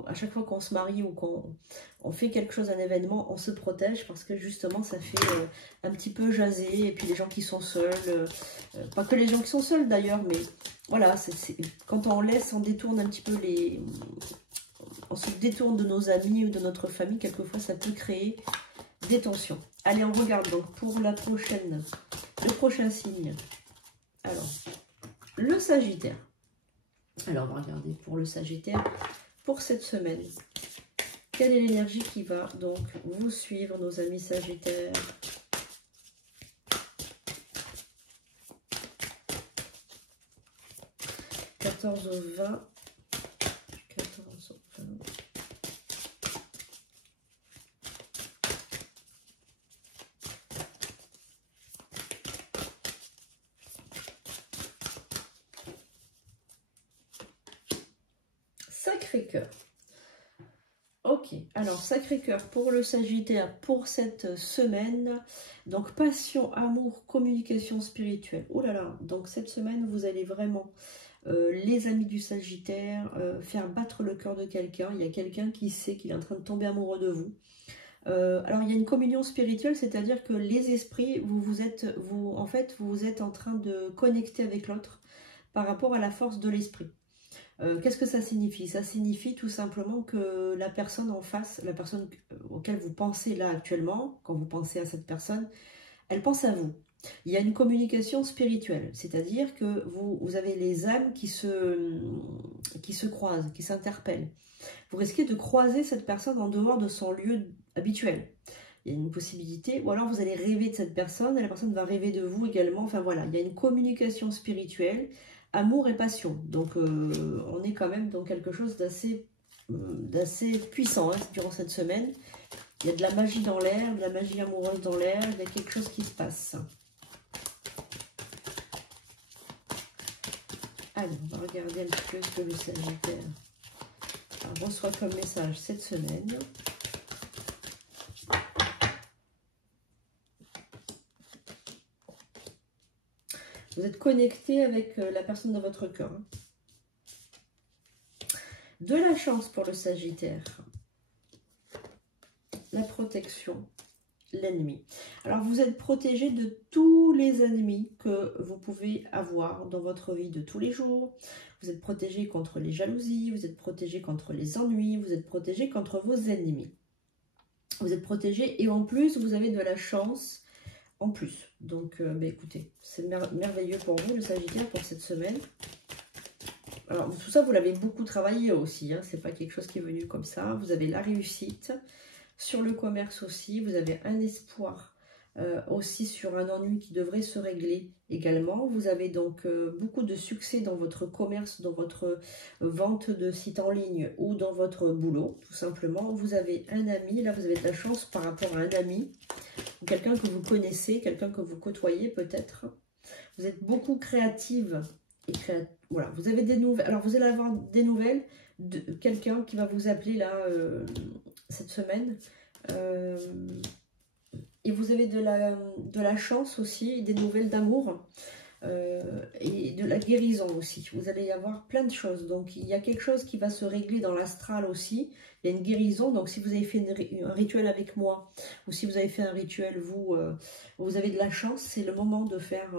à chaque fois qu'on se marie ou qu'on fait quelque chose, un événement, on se protège parce que justement ça fait un petit peu jaser. Et puis les gens qui sont seuls, pas que les gens qui sont seuls d'ailleurs, mais voilà, quand on laisse, on détourne un petit peu on se détourne de nos amis ou de notre famille, quelquefois ça peut créer des tensions. Allez, on regarde donc pour le prochain signe. Alors, le Sagittaire. Alors, on va regarder pour le Sagittaire, pour cette semaine. Quelle est l'énergie qui va donc vous suivre, nos amis Sagittaires? « 14 au 20. 14 au 20. Sacré-Cœur. Ok, alors Sacré-Cœur pour le Sagittaire pour cette semaine. Donc passion, amour, communication spirituelle. Oh là là, donc cette semaine vous allez vraiment, les amis du Sagittaire, faire battre le cœur de quelqu'un. Il y a quelqu'un qui sait qu'il est en train de tomber amoureux de vous. Alors il y a une communion spirituelle, c'est-à-dire que les esprits, vous êtes en train de connecter avec l'autre par rapport à la force de l'esprit. Qu'est-ce que ça signifie? Ça signifie tout simplement que la personne en face, la personne auquel vous pensez là actuellement, quand vous pensez à cette personne, elle pense à vous. Il y a une communication spirituelle, c'est-à-dire que vous avez les âmes qui se croisent, qui s'interpellent. Vous risquez de croiser cette personne en dehors de son lieu habituel. Il y a une possibilité, ou alors vous allez rêver de cette personne, et la personne va rêver de vous également. Enfin voilà, il y a une communication spirituelle, amour et passion. Donc on est quand même dans quelque chose d'assez puissant hein, durant cette semaine. Il y a de la magie dans l'air, de la magie amoureuse dans l'air, il y a quelque chose qui se passe. Allez, on va regarder un petit peu ce que le Sagittaire reçoit comme message cette semaine. Vous êtes connecté avec la personne dans votre cœur. De la chance pour le Sagittaire. La protection. L'ennemi. Alors, vous êtes protégé de tous les ennemis que vous pouvez avoir dans votre vie de tous les jours. Vous êtes protégé contre les jalousies, vous êtes protégé contre les ennuis, vous êtes protégé contre vos ennemis. Vous êtes protégé et en plus, vous avez de la chance en plus. Donc, écoutez, c'est merveilleux pour vous, le Sagittaire, pour cette semaine. Alors, tout ça, vous l'avez beaucoup travaillé aussi. Hein, c'est pas quelque chose qui est venu comme ça. Vous avez la réussite. Sur le commerce aussi, vous avez un espoir aussi sur un ennui qui devrait se régler également. Vous avez donc beaucoup de succès dans votre commerce, dans votre vente de site en ligne ou dans votre boulot, tout simplement. Vous avez un ami, là vous avez de la chance par rapport à un ami, quelqu'un que vous connaissez, quelqu'un que vous côtoyez peut-être. Vous êtes beaucoup créative et voilà, vous avez des nouvelles. Alors vous allez avoir des nouvelles de quelqu'un qui va vous appeler là cette semaine. Et vous avez de la chance aussi, des nouvelles d'amour et de la guérison aussi. Vous allez y avoir plein de choses. Donc il y a quelque chose qui va se régler dans l'astral aussi. Il y a une guérison. Donc si vous avez fait un rituel avec moi ou si vous avez fait un rituel, vous avez de la chance. C'est le moment de faire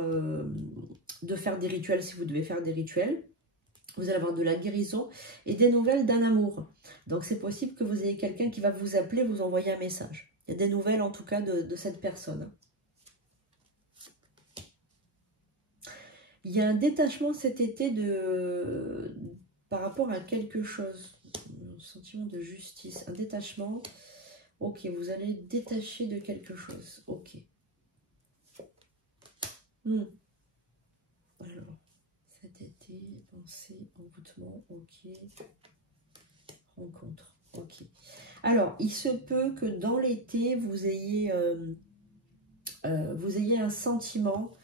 des rituels si vous devez faire des rituels. Vous allez avoir de la guérison et des nouvelles d'un amour. Donc c'est possible que vous ayez quelqu'un qui va vous appeler, vous envoyer un message. Il y a des nouvelles en tout cas de cette personne. Il y a un détachement cet été par rapport à quelque chose. Un sentiment de justice, un détachement. Ok, vous allez détacher de quelque chose. Ok. Alors, cet été, pensée, envoûtement, ok. Rencontre, ok. Alors, il se peut que dans l'été, vous ayez un sentiment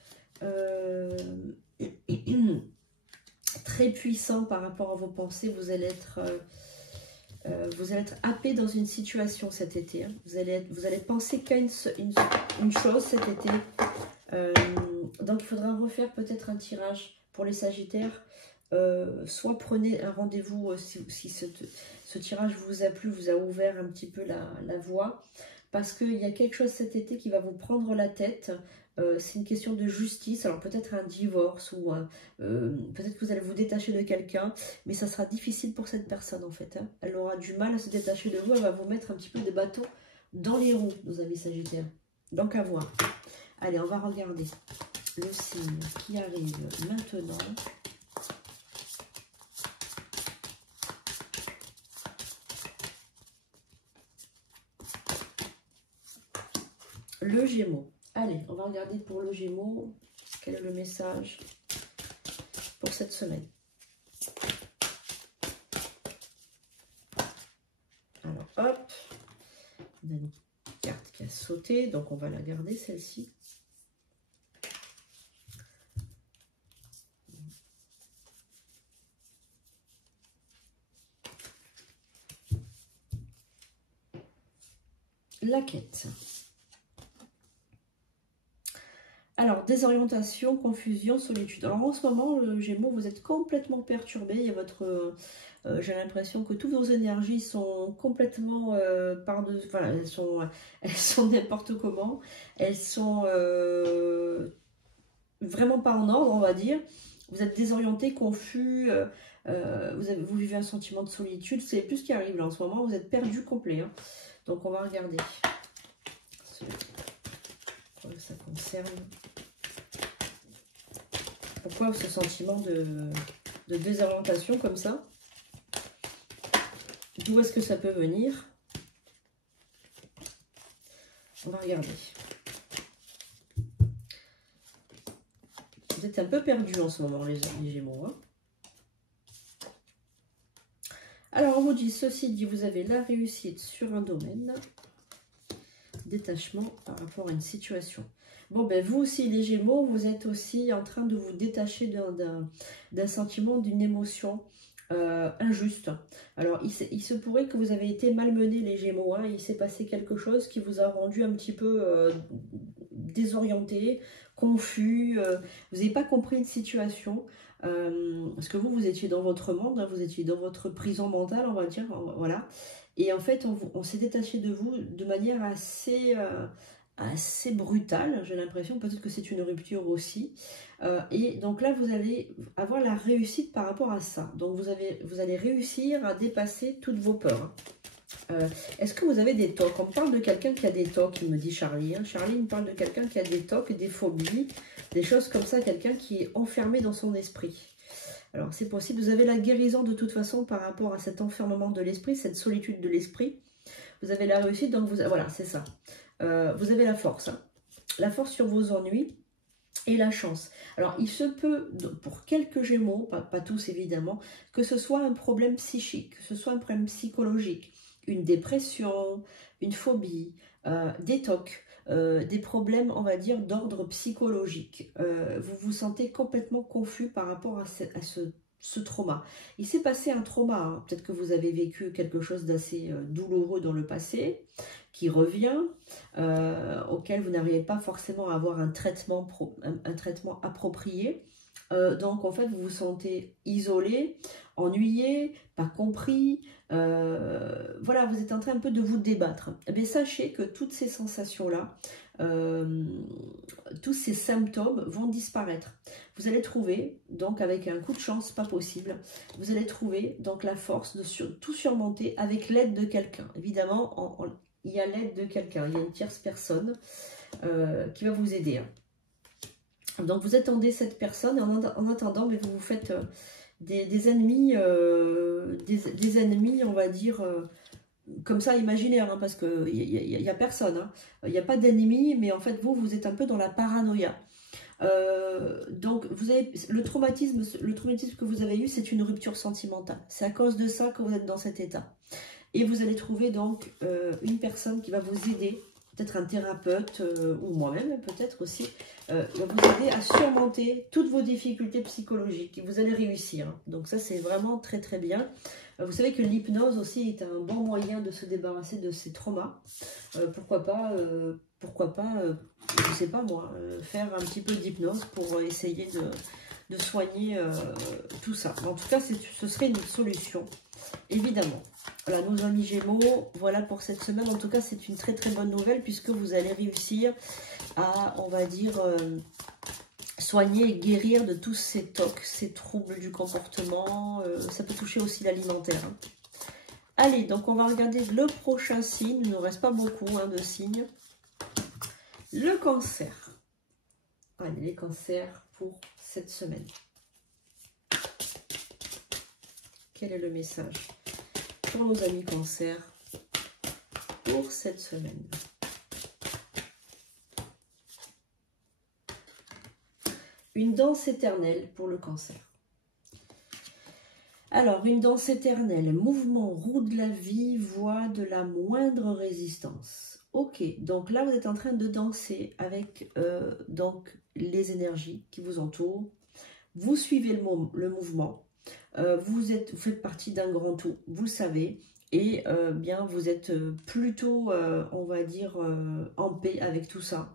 très puissant par rapport à vos pensées. Vous allez être happé dans une situation cet été. Hein. Vous allez penser qu'à une chose cet été. Donc il faudra refaire peut-être un tirage pour les Sagittaires. Soit prenez un rendez-vous si ce tirage vous a plu, vous a ouvert un petit peu la voie. Parce qu'il y a quelque chose cet été qui va vous prendre la tête. C'est une question de justice. Alors peut-être un divorce ou peut-être que vous allez vous détacher de quelqu'un. Mais ça sera difficile pour cette personne en fait. Hein. Elle aura du mal à se détacher de vous. Elle va vous mettre un petit peu de bâton dans les roues, nos amis Sagittaires. Donc à voir. Allez, on va regarder le signe qui arrive maintenant. Le Gémeaux. Allez, on va regarder pour le Gémeaux. Quel est le message pour cette semaine? Alors, hop. On a une carte qui a sauté, donc on va la garder, celle-ci. La quête. Alors, désorientation, confusion, solitude. Alors, en ce moment, le Gémeaux, vous êtes complètement perturbé. Il y a votre... j'ai l'impression que toutes vos énergies sont complètement enfin, elles sont n'importe comment. Elles sont vraiment pas en ordre, on va dire. Vous êtes désorienté, confus. Vous vivez un sentiment de solitude. C'est plus ce qui arrive là en ce moment. Vous êtes perdu complet. Hein. Donc, on va regarder quoi ça concerne. Pourquoi ce sentiment de désorientation comme ça? D'où est-ce que ça peut venir? On va regarder. Vous êtes un peu perdu en ce moment, les Gémeaux. Hein. Alors, on vous dit, ceci dit, vous avez la réussite sur un domaine. Détachement par rapport à une situation. Bon, ben vous aussi, les Gémeaux, vous êtes aussi en train de vous détacher d'un sentiment, d'une émotion injuste. Alors, il se pourrait que vous avez été malmené, les Gémeaux. Hein, il s'est passé quelque chose qui vous a rendu un petit peu désorienté, confus. Vous n'avez pas compris une situation. Parce que vous étiez dans votre monde, hein, vous étiez dans votre prison mentale, on va dire. Voilà. Et en fait, on s'est détaché de vous de manière assez brutale, j'ai l'impression. Peut-être que c'est une rupture aussi. Et donc là, vous allez avoir la réussite par rapport à ça. Donc vous allez réussir à dépasser toutes vos peurs. Est-ce que vous avez des tocs? On parle de quelqu'un qui a des tocs, il me dit Charlie. Hein. Charlie me parle de quelqu'un qui a des tocs, des phobies, des choses comme ça, quelqu'un qui est enfermé dans son esprit. Alors, c'est possible. Vous avez la guérison de toute façon par rapport à cet enfermement de l'esprit, cette solitude de l'esprit. Vous avez la réussite, donc voilà, c'est ça. Vous avez la force. Hein. La force sur vos ennuis et la chance. Alors, il se peut, pour quelques Gémeaux, pas tous évidemment, que ce soit un problème psychique, que ce soit un problème psychologique, une dépression, une phobie, des tocs, des problèmes, on va dire, d'ordre psychologique. Vous vous sentez complètement confus par rapport à ce trauma. Il s'est passé un trauma, hein. Peut-être que vous avez vécu quelque chose d'assez douloureux dans le passé, qui revient, auquel vous n'arrivez pas forcément à avoir un traitement approprié. Donc en fait vous vous sentez isolé, ennuyé, pas compris, voilà, vous êtes en train un peu de vous débattre. Mais sachez que toutes ces sensations-là, tous ces symptômes vont disparaître. Vous allez trouver, donc avec un coup de chance, pas possible, vous allez trouver donc la force de tout surmonter avec l'aide de quelqu'un. Évidemment, il y a l'aide de quelqu'un, il y a une tierce personne qui va vous aider. Donc vous attendez cette personne, et en attendant, mais vous vous faites des ennemis, des ennemis, on va dire, comme ça imaginaire, hein, parce qu'il n'y a personne. Hein. Il n'y a pas d'ennemis, mais en fait vous êtes un peu dans la paranoïa. Donc vous avez le traumatisme que vous avez eu, c'est une rupture sentimentale. C'est à cause de ça que vous êtes dans cet état. Et vous allez trouver donc une personne qui va vous aider peut-être un thérapeute ou moi-même peut-être aussi, va vous aider à surmonter toutes vos difficultés psychologiques. Et vous allez réussir. Donc ça, c'est vraiment très très bien. Vous savez que l'hypnose aussi est un bon moyen de se débarrasser de ces traumas. Pourquoi pas, je sais pas moi, faire un petit peu d'hypnose pour essayer de soigner tout ça. En tout cas, ce serait une solution, évidemment. Voilà, nos amis Gémeaux, voilà pour cette semaine. En tout cas, c'est une très très bonne nouvelle puisque vous allez réussir à, on va dire, soigner et guérir de tous ces tocs, ces troubles du comportement. Ça peut toucher aussi l'alimentaire. Hein. Allez, donc on va regarder le prochain signe. Il ne nous reste pas beaucoup de signes. Le cancer. Allez, les cancers pour cette semaine. Quel est le message pour nos amis cancers pour cette semaine? Une danse éternelle pour le cancer. Alors, une danse éternelle, mouvement, roue de la vie, voie de la moindre résistance. Ok, donc là, vous êtes en train de danser avec donc les énergies qui vous entourent. Vous suivez le mouvement. Vous faites partie d'un grand tout, vous le savez. Et bien, vous êtes plutôt, on va dire, en paix avec tout ça.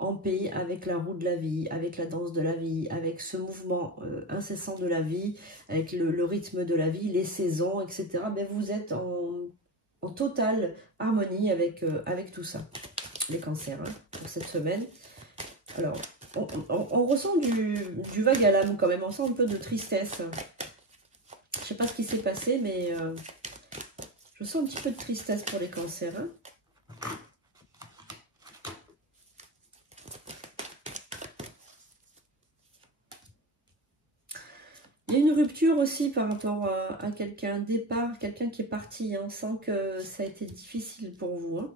En paix avec la roue de la vie, avec la danse de la vie, avec ce mouvement incessant de la vie, avec le rythme de la vie, les saisons, etc. Ben, vous êtes en totale harmonie avec tout ça, les cancers, hein, pour cette semaine. Alors, on ressent du vague à l'âme quand même, on sent un peu de tristesse. Je ne sais pas ce qui s'est passé, mais je sens un petit peu de tristesse pour les cancers. Hein. Il y a une rupture aussi par rapport à quelqu'un, un départ, quelqu'un qui est parti. Hein. On sent que ça a été difficile pour vous. Hein.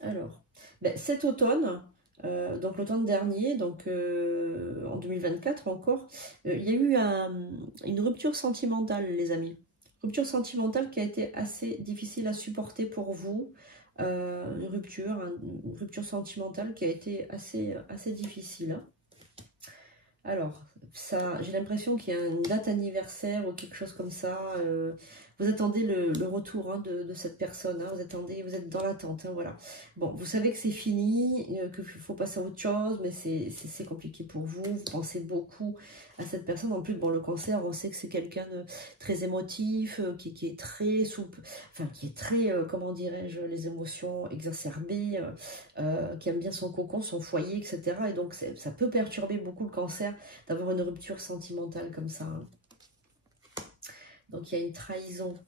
Alors, ben, cet automne, donc l'automne dernier, donc en 2024 encore, il y a eu une rupture sentimentale, les amis. Rupture sentimentale qui a été assez difficile à supporter pour vous. Une rupture sentimentale qui a été assez difficile. Hein. Alors, j'ai l'impression qu'il y a une date anniversaire ou quelque chose comme ça. Vous attendez le retour hein, de cette personne. Hein, vous êtes dans l'attente. Hein, voilà. Bon, vous savez que c'est fini, qu'il faut passer à autre chose, mais c'est compliqué pour vous. Vous pensez beaucoup à cette personne. En plus, bon, le cancer, on sait que c'est quelqu'un de très émotif, qui est très souple, enfin, qui est très, comment dirais-je, les émotions exacerbées, qui aime bien son cocon, son foyer, etc. Et donc, ça peut perturber beaucoup le cancer d'avoir une rupture sentimentale comme ça. Hein. Donc, il y a une trahison.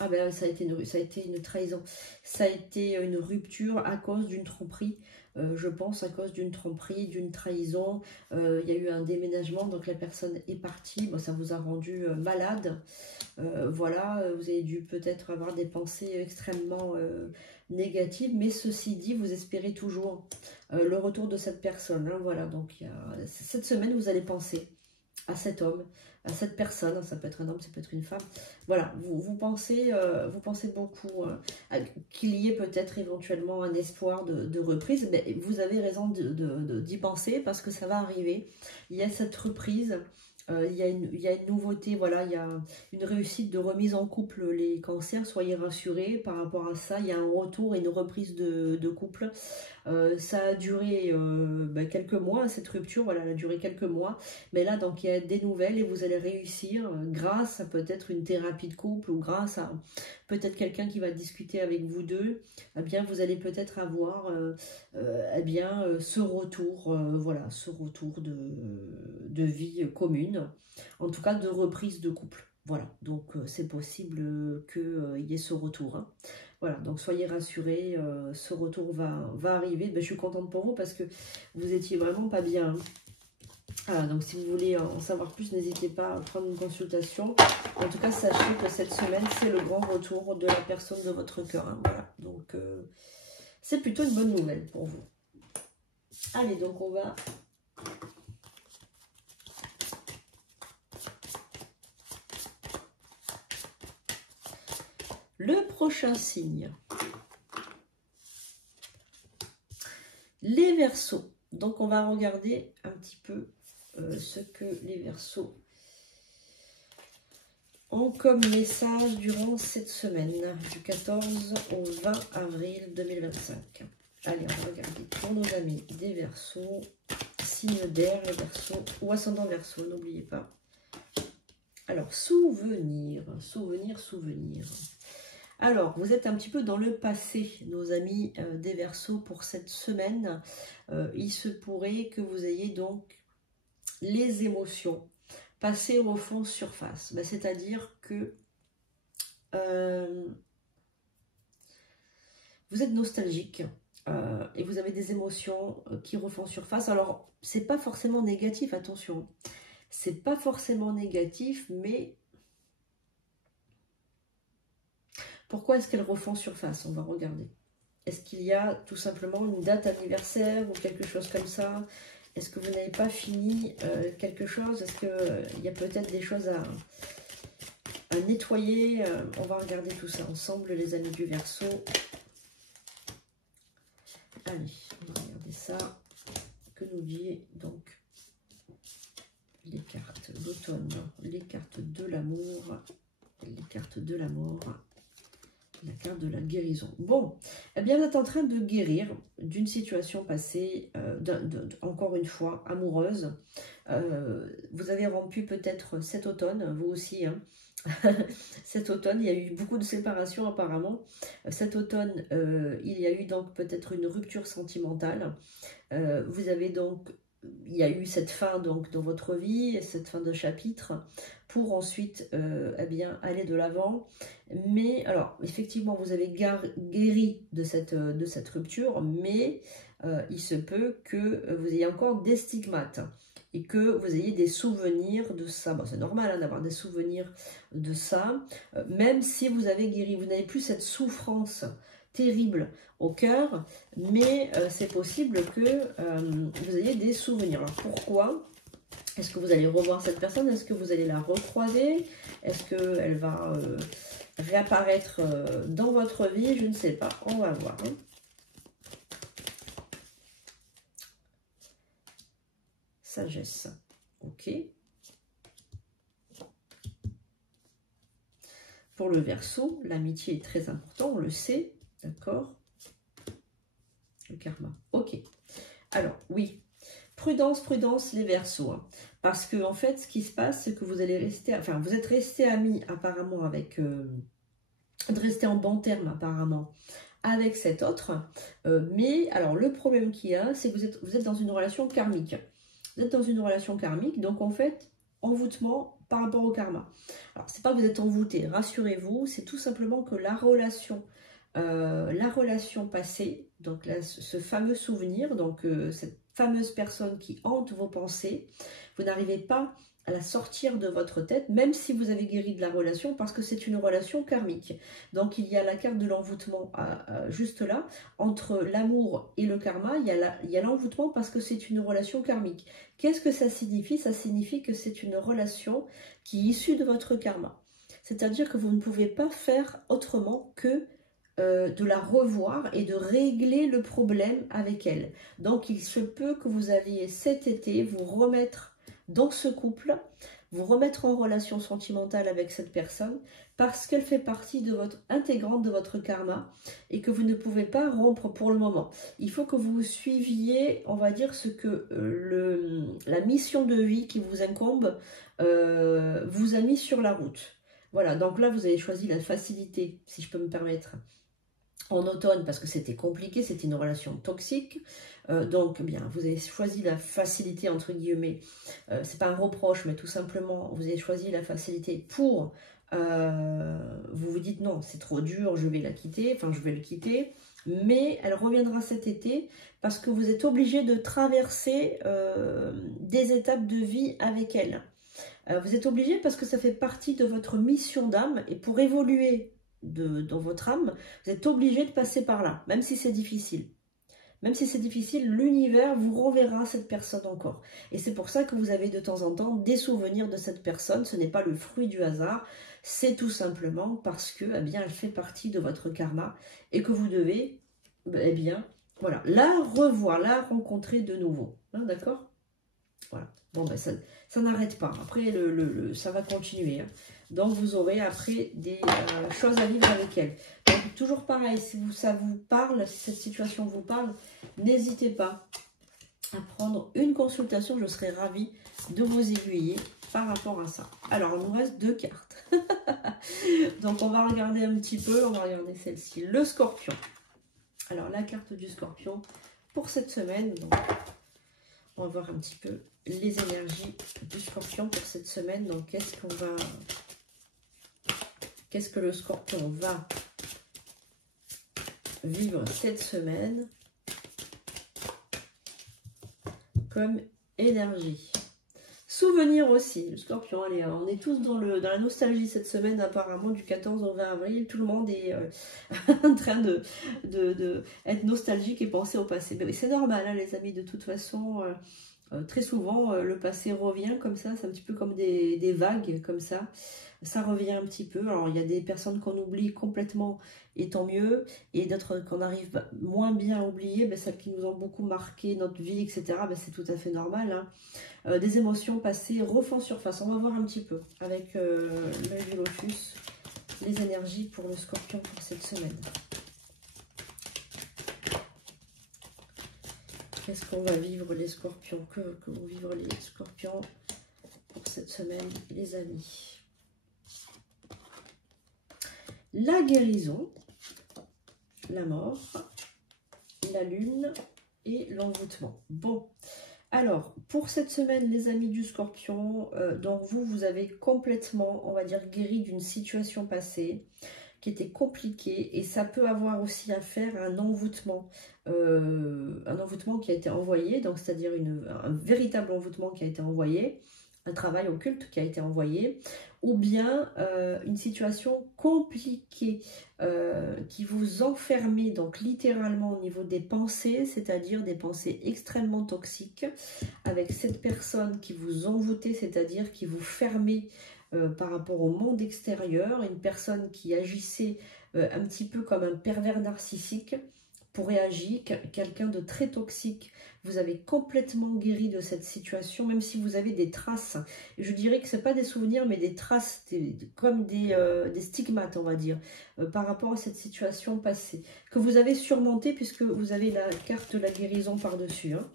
Ah ben, ça a été une trahison. Ça a été une rupture à cause d'une tromperie. Je pense à cause d'une tromperie, d'une trahison. Il y a eu un déménagement, donc la personne est partie. Bon, ça vous a rendu malade. Voilà, vous avez dû peut-être avoir des pensées extrêmement négatives. Mais ceci dit, vous espérez toujours le retour de cette personne. Hein, voilà, donc cette semaine, vous allez penser à cet homme, à cette personne, ça peut être un homme, ça peut être une femme. Voilà, vous pensez beaucoup qu'il y ait peut-être éventuellement un espoir de reprise. Mais vous avez raison d'y penser parce que ça va arriver. Il y a cette reprise. Il y a une nouveauté, voilà, il y a une réussite de remise en couple, les cancers, soyez rassurés par rapport à ça, il y a un retour et une reprise de couple. Ça a duré quelques mois, cette rupture, voilà, elle a duré quelques mois, mais là, donc, il y a des nouvelles et vous allez réussir grâce à peut-être une thérapie de couple ou grâce à peut-être quelqu'un qui va discuter avec vous deux, eh bien, vous allez peut-être avoir ce retour, voilà, ce retour de vie commune, en tout cas de reprise de couple. Voilà, donc c'est possible qu'il y ait ce retour. Hein. Voilà, donc soyez rassurés, ce retour va arriver. Ben, je suis contente pour vous parce que vous étiez vraiment pas bien. Hein. Voilà, donc si vous voulez en savoir plus, n'hésitez pas à prendre une consultation. En tout cas, sachez que cette semaine, c'est le grand retour de la personne de votre cœur. Hein. Voilà, donc c'est plutôt une bonne nouvelle pour vous. Allez, donc on va... Le prochain signe. Les Verseaux. Donc, on va regarder un petit peu ce que les Verseaux ont comme message durant cette semaine, du 14 au 20 avril 2025. Allez, on va regarder pour nos amis des Verseaux, signe d'air, les Verseaux, ou ascendant Verseau, n'oubliez pas. Alors, souvenir, souvenir, souvenir. Alors, vous êtes un petit peu dans le passé, nos amis des Verseaux, pour cette semaine. Il se pourrait que vous ayez donc les émotions passer au fond surface. Ben, c'est-à-dire que vous êtes nostalgique et vous avez des émotions qui refont surface. Alors, c'est pas forcément négatif, attention. C'est pas forcément négatif, mais pourquoi est-ce qu'elles refont surface? On va regarder. Est-ce qu'il y a tout simplement une date anniversaire ou quelque chose comme ça? Est-ce que vous n'avez pas fini quelque chose? Est-ce qu'il y a peut-être des choses à nettoyer? On va regarder tout ça ensemble, les amis du Verseau. Allez, on va regarder ça. Que nous dit donc les cartes d'automne, les cartes de l'amour, les cartes de la mort, la carte de la guérison. Bon, eh bien, vous êtes en train de guérir d'une situation passée, encore une fois, amoureuse. Vous avez rompu peut-être cet automne, vous aussi, hein. Cet automne, il y a eu beaucoup de séparations apparemment. Cet automne, il y a eu donc peut-être une rupture sentimentale. Vous avez donc, il y a eu cette fin donc dans votre vie, cette fin de chapitre, pour ensuite eh bien, aller de l'avant. Mais alors, effectivement, vous avez guéri de cette rupture, mais il se peut que vous ayez encore des stigmates et que vous ayez des souvenirs de ça. Bon, c'est normal hein, d'avoir des souvenirs de ça, même si vous avez guéri. Vous n'avez plus cette souffrance terrible au cœur, mais c'est possible que vous ayez des souvenirs. Alors pourquoi? Est-ce que vous allez revoir cette personne? Est-ce que vous allez la recroiser? Est-ce qu'elle va réapparaître dans votre vie? Je ne sais pas, on va voir. Hein. Sagesse, ok. Pour le Verseau, l'amitié est très important, on le sait, d'accord. Le karma, ok. Alors, oui, prudence, prudence, les Verseaux. Hein, parce que, en fait, ce qui se passe, c'est que vous allez rester, enfin, vous êtes restés amis, apparemment, avec, de rester en bon terme, apparemment, avec cet autre. Mais, alors, le problème qu'il y a, c'est que vous êtes dans une relation karmique. Vous êtes dans une relation karmique, donc, en fait, envoûtement par rapport au karma. Alors, c'est pas que vous êtes envoûté, rassurez-vous, c'est tout simplement que la relation passée, donc là, ce fameux souvenir, donc cette fameuse personne qui hante vos pensées, vous n'arrivez pas à la sortir de votre tête, même si vous avez guéri de la relation, parce que c'est une relation karmique. Donc il y a la carte de l'envoûtement juste là, entre l'amour et le karma, il y a l'envoûtement parce que c'est une relation karmique. Qu'est-ce que ça signifie? Ça signifie que c'est une relation qui est issue de votre karma. C'est-à-dire que vous ne pouvez pas faire autrement que de la revoir et de régler le problème avec elle. Donc il se peut que vous alliez cet été vous remettre dans ce couple, vous remettre en relation sentimentale avec cette personne parce qu'elle fait partie de votre intégrante de votre karma et que vous ne pouvez pas rompre pour le moment. Il faut que vous suiviez, on va dire, ce que la mission de vie qui vous incombe vous a mis sur la route. Voilà, donc là vous avez choisi la facilité, si je peux me permettre, en automne parce que c'était compliqué, c'était une relation toxique. Donc bien, vous avez choisi la facilité entre guillemets. C'est pas un reproche, mais tout simplement vous avez choisi la facilité pour vous vous dites non, c'est trop dur, je vais la quitter, enfin je vais le quitter. Mais elle reviendra cet été parce que vous êtes obligé de traverser des étapes de vie avec elle. Vous êtes obligé parce que ça fait partie de votre mission d'âme et pour évoluer dans votre âme, vous êtes obligé de passer par là, même si c'est difficile. Même si c'est difficile, l'univers vous renverra cette personne encore. Et c'est pour ça que vous avez de temps en temps des souvenirs de cette personne. Ce n'est pas le fruit du hasard, c'est tout simplement parce que, eh bien, elle fait partie de votre karma et que vous devez, eh bien, Voilà, la revoir, la rencontrer de nouveau. Hein, d'accord? Voilà. Bon, ben ça n'arrête pas. Après, ça va continuer. Hein. Donc, vous aurez après des choses à vivre avec elle. Donc, toujours pareil, si ça vous parle, si cette situation vous parle, n'hésitez pas à prendre une consultation. Je serai ravie de vous aiguiller par rapport à ça. Alors, il nous reste 2 cartes. Donc, on va regarder un petit peu. On va regarder celle-ci, le Scorpion. Alors, la carte du Scorpion pour cette semaine. Donc, on va voir un petit peu les énergies du Scorpion pour cette semaine. Donc, qu'est-ce que le Scorpion va vivre cette semaine comme énergie? Souvenir aussi, le Scorpion, allez, on est tous dans la nostalgie cette semaine apparemment du 14 au 20 avril, tout le monde est en train de être nostalgique et penser au passé. Mais oui, c'est normal hein, les amis, de toute façon, très souvent le passé revient comme ça, c'est un petit peu comme des vagues comme ça revient un petit peu. Alors il y a des personnes qu'on oublie complètement et tant mieux, et d'autres qu'on arrive moins bien à oublier, ben, celles qui nous ont beaucoup marqué notre vie, etc. Ben, c'est tout à fait normal. Hein. Des émotions passées refont surface. On va voir un petit peu avec l'œil du lotus les énergies pour le Scorpion pour cette semaine. Qu'est-ce qu'on va vivre les Scorpions? Que vont vivre les Scorpions pour cette semaine, les amis? La guérison, la mort, la lune et l'envoûtement. Bon, alors, pour cette semaine, les amis du Scorpion, donc vous avez complètement, on va dire, guéri d'une situation passée qui était compliquée, et ça peut avoir aussi à faire un envoûtement qui a été envoyé, donc c'est-à-dire un véritable envoûtement qui a été envoyé, un travail occulte qui a été envoyé, ou bien une situation compliquée qui vous enfermait donc littéralement au niveau des pensées, c'est-à-dire des pensées extrêmement toxiques, avec cette personne qui vous envoûtait, c'est-à-dire qui vous fermait par rapport au monde extérieur, une personne qui agissait un petit peu comme un pervers narcissique pour réagir, quelqu'un de très toxique. Vous avez complètement guéri de cette situation, même si vous avez des traces. Je dirais que ce n'est pas des souvenirs, mais des traces, comme des stigmates, on va dire, par rapport à cette situation passée, que vous avez surmonté, puisque vous avez la carte de la guérison par-dessus. Hein.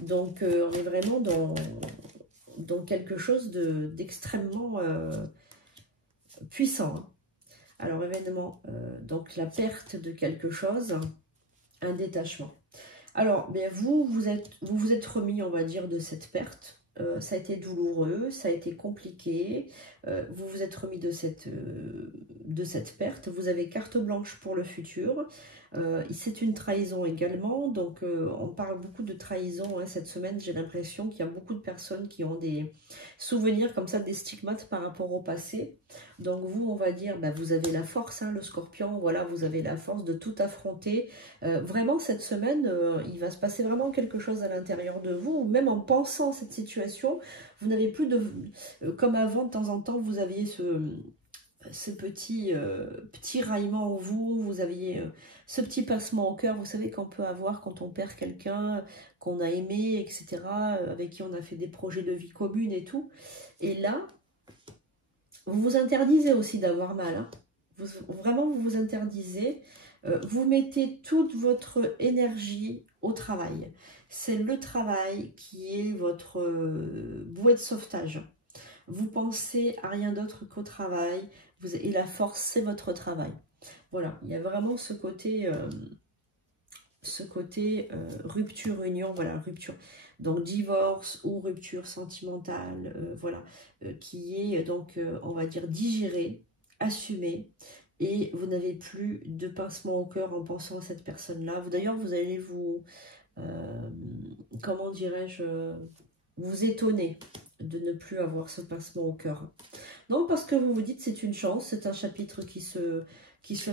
Donc, on est vraiment dans quelque chose d'extrêmement puissant. Hein. Alors, événement, donc la perte de quelque chose, un détachement. Alors, bien, vous vous êtes remis, on va dire, de cette perte. Ça a été douloureux, ça a été compliqué. Vous vous êtes remis de cette perte. Vous avez carte blanche pour le futur. C'est une trahison également. Donc, on parle beaucoup de trahison hein, cette semaine. J'ai l'impression qu'il y a beaucoup de personnes qui ont des souvenirs comme ça, des stigmates par rapport au passé. Donc, vous, on va dire, ben, vous avez la force, hein, le Scorpion. Voilà, vous avez la force de tout affronter. Vraiment, cette semaine, il va se passer vraiment quelque chose à l'intérieur de vous. Même en pensant cette situation, vous n'avez plus de... comme avant, de temps en temps, vous aviez ce petit raillement en vous, vous aviez ce petit pincement au cœur, vous savez qu'on peut avoir quand on perd quelqu'un qu'on a aimé, etc., avec qui on a fait des projets de vie communes et tout. Et là, vous vous interdisez aussi d'avoir mal. Hein. Vraiment, vous vous interdisez. Vous mettez toute votre énergie au travail. C'est le travail qui est votre bouée de sauvetage. Vous pensez à rien d'autre qu'au travail. Et la force, c'est votre travail. Voilà, il y a vraiment ce côté rupture, union, voilà, rupture. Donc divorce ou rupture sentimentale, voilà, qui est donc, on va dire, digérée, assumée. Et vous n'avez plus de pincement au cœur en pensant à cette personne-là. D'ailleurs, vous allez vous, comment dirais-je, vous étonner de ne plus avoir ce pincement au cœur. Non, parce que vous vous dites c'est une chance, c'est un chapitre qui se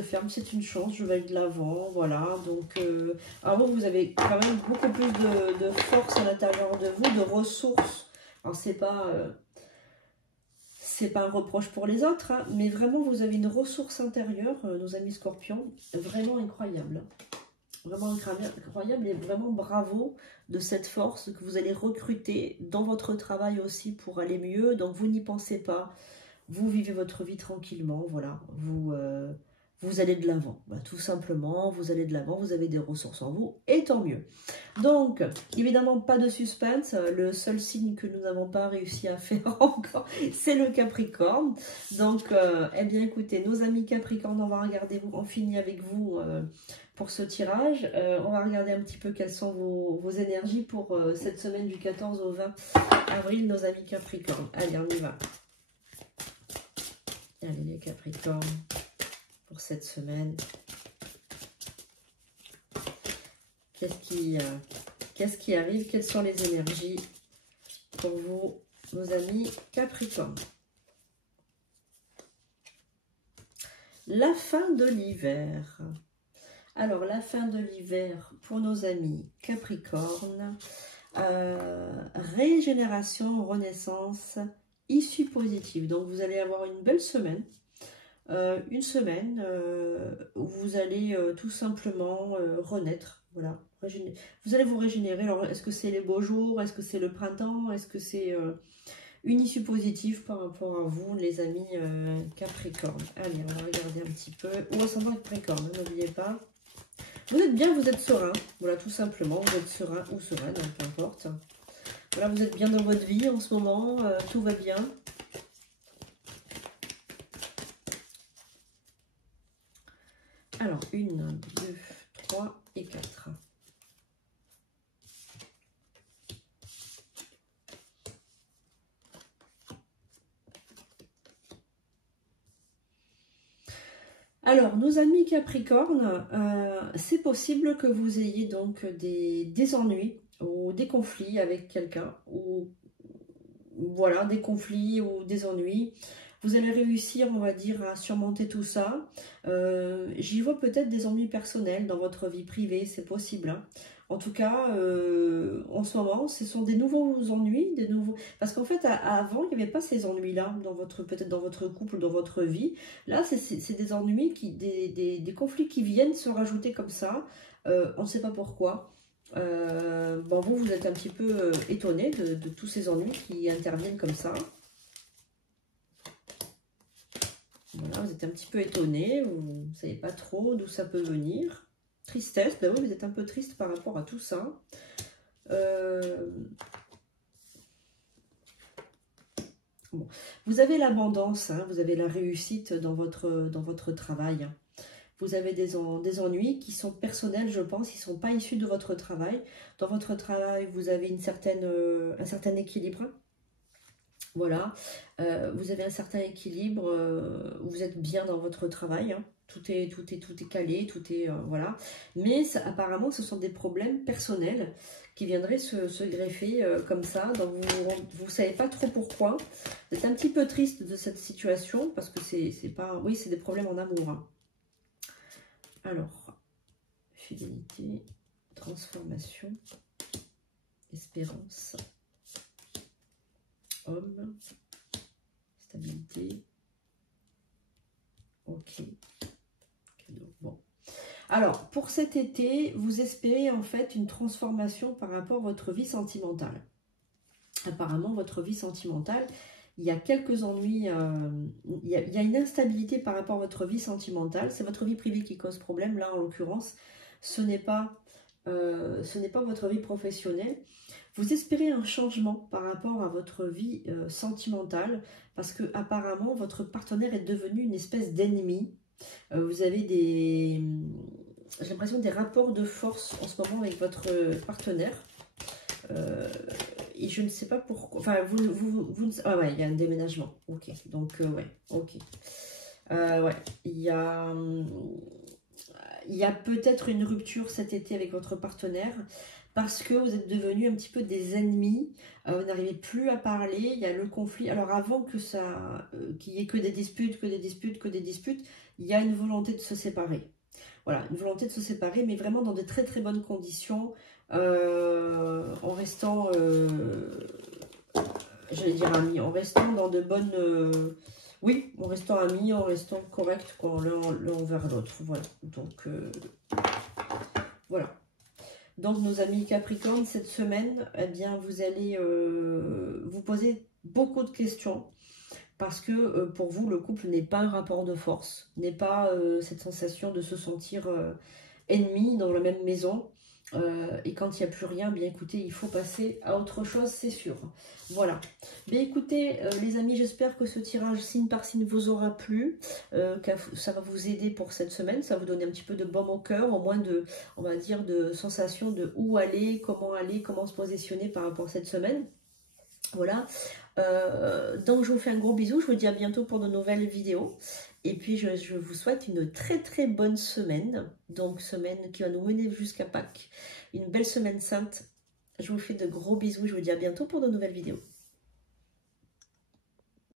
ferme, c'est une chance, je vais aller de l'avant, voilà. Donc, alors vous avez quand même beaucoup plus de force à l'intérieur de vous, de ressources. Alors, c'est pas un reproche pour les autres, hein, mais vraiment, vous avez une ressource intérieure, nos amis scorpions, vraiment incroyable. Vraiment incroyable et vraiment bravo de cette force que vous allez recruter dans votre travail aussi pour aller mieux. Donc vous n'y pensez pas, vous vivez votre vie tranquillement, voilà, vous allez de l'avant, bah, tout simplement, vous allez de l'avant, vous avez des ressources en vous, et tant mieux. Donc, évidemment, pas de suspense, le seul signe que nous n'avons pas réussi à faire encore, c'est le Capricorne. Donc, eh bien, écoutez, nos amis Capricorne, on va regarder, on finit avec vous pour ce tirage. On va regarder un petit peu quelles sont vos énergies pour cette semaine du 14 au 20 avril, nos amis Capricorne. Allez, on y va. Allez, les Capricornes, pour cette semaine. Qu'est-ce qui arrive? Quelles sont les énergies pour vous, nos amis Capricorne? La fin de l'hiver. Alors, la fin de l'hiver pour nos amis Capricorne. Régénération, renaissance, issue positive. Donc, vous allez avoir une belle semaine. Une semaine où vous allez tout simplement renaître. Voilà. Vous allez vous régénérer. Alors, est-ce que c'est les beaux jours? Est-ce que c'est le printemps? Est-ce que c'est une issue positive par rapport à vous, les amis Capricorne? Allez, on va regarder un petit peu. Ou ascendant Capricorne, hein, n'oubliez pas. Vous êtes bien, vous êtes serein. Voilà, tout simplement. Vous êtes serein ou sereine, hein, peu importe. Voilà, vous êtes bien dans votre vie en ce moment. Tout va bien. Alors, 1, 2, 3 et 4. Alors, nos amis Capricorne, c'est possible que vous ayez donc des ennuis ou des conflits avec quelqu'un, ou voilà, des conflits ou des ennuis. Vous allez réussir, on va dire, à surmonter tout ça. J'y vois peut-être des ennuis personnels dans votre vie privée, c'est possible, hein. En tout cas, en ce moment, ce sont des nouveaux ennuis, parce qu'en fait, avant, il n'y avait pas ces ennuis-là, peut-être dans votre couple, dans votre vie. Là, c'est des ennuis, des conflits qui viennent se rajouter comme ça. On ne sait pas pourquoi. Bon, vous êtes un petit peu étonné de tous ces ennuis qui interviennent comme ça. Voilà, vous êtes un petit peu étonné, vous ne savez pas trop d'où ça peut venir. Tristesse, ben oui, vous êtes un peu triste par rapport à tout ça. Bon. Vous avez l'abondance, hein, vous avez la réussite dans votre travail. Vous avez des ennuis qui sont personnels, je pense, qui ne sont pas issus de votre travail. Dans votre travail, vous avez un certain équilibre. Voilà, vous avez un certain équilibre, vous êtes bien dans votre travail, hein. Tout est calé, tout est voilà. Mais apparemment, ce sont des problèmes personnels qui viendraient se greffer comme ça. Donc vous ne savez pas trop pourquoi. Vous êtes un petit peu triste de cette situation parce que c'est pas, oui, c'est des problèmes en amour, hein. Alors, fidélité, transformation, espérance, homme, stabilité, ok, cadeau. Bon. Alors, pour cet été, vous espérez en fait une transformation par rapport à votre vie sentimentale. Apparemment, votre vie sentimentale, il y a quelques ennuis, il y a une instabilité par rapport à votre vie sentimentale. C'est votre vie privée qui cause problème, là en l'occurrence. Ce n'est pas votre vie professionnelle. Vous espérez un changement par rapport à votre vie sentimentale parce que apparemment votre partenaire est devenu une espèce d'ennemi. Vous avez j'ai l'impression des rapports de force en ce moment avec votre partenaire. Et je ne sais pas pourquoi. Enfin, ah ouais, il y a un déménagement. Ok, donc ouais, ok. Ouais, il y a peut-être une rupture cet été avec votre partenaire parce que vous êtes devenus un petit peu des ennemis, vous n'arrivez plus à parler, il y a le conflit. Alors avant que qu'il n'y ait que des disputes, il y a une volonté de se séparer. Voilà, une volonté de se séparer, mais vraiment dans de très très bonnes conditions, en restant, j'allais dire amis, en restant dans de bonnes... oui, en restant amis, en restant correct l'un envers l'autre. Voilà, donc Voilà. Donc nos amis Capricorne, cette semaine, eh bien, vous allez vous poser beaucoup de questions. Parce que pour vous, le couple n'est pas un rapport de force, n'est pas cette sensation de se sentir ennemi dans la même maison. Et quand il n'y a plus rien, bien écoutez, il faut passer à autre chose, c'est sûr. Voilà. Bien écoutez, les amis, j'espère que ce tirage signe par signe vous aura plu, que ça va vous aider pour cette semaine, ça va vous donner un petit peu de baume au cœur, au moins de, on va dire, de sensation de où aller, comment se positionner par rapport à cette semaine. Voilà, donc je vous fais un gros bisou, je vous dis à bientôt pour de nouvelles vidéos. Et puis je vous souhaite une très très bonne semaine, donc semaine qui va nous mener jusqu'à Pâques. Une belle semaine sainte, je vous fais de gros bisous, je vous dis à bientôt pour de nouvelles vidéos.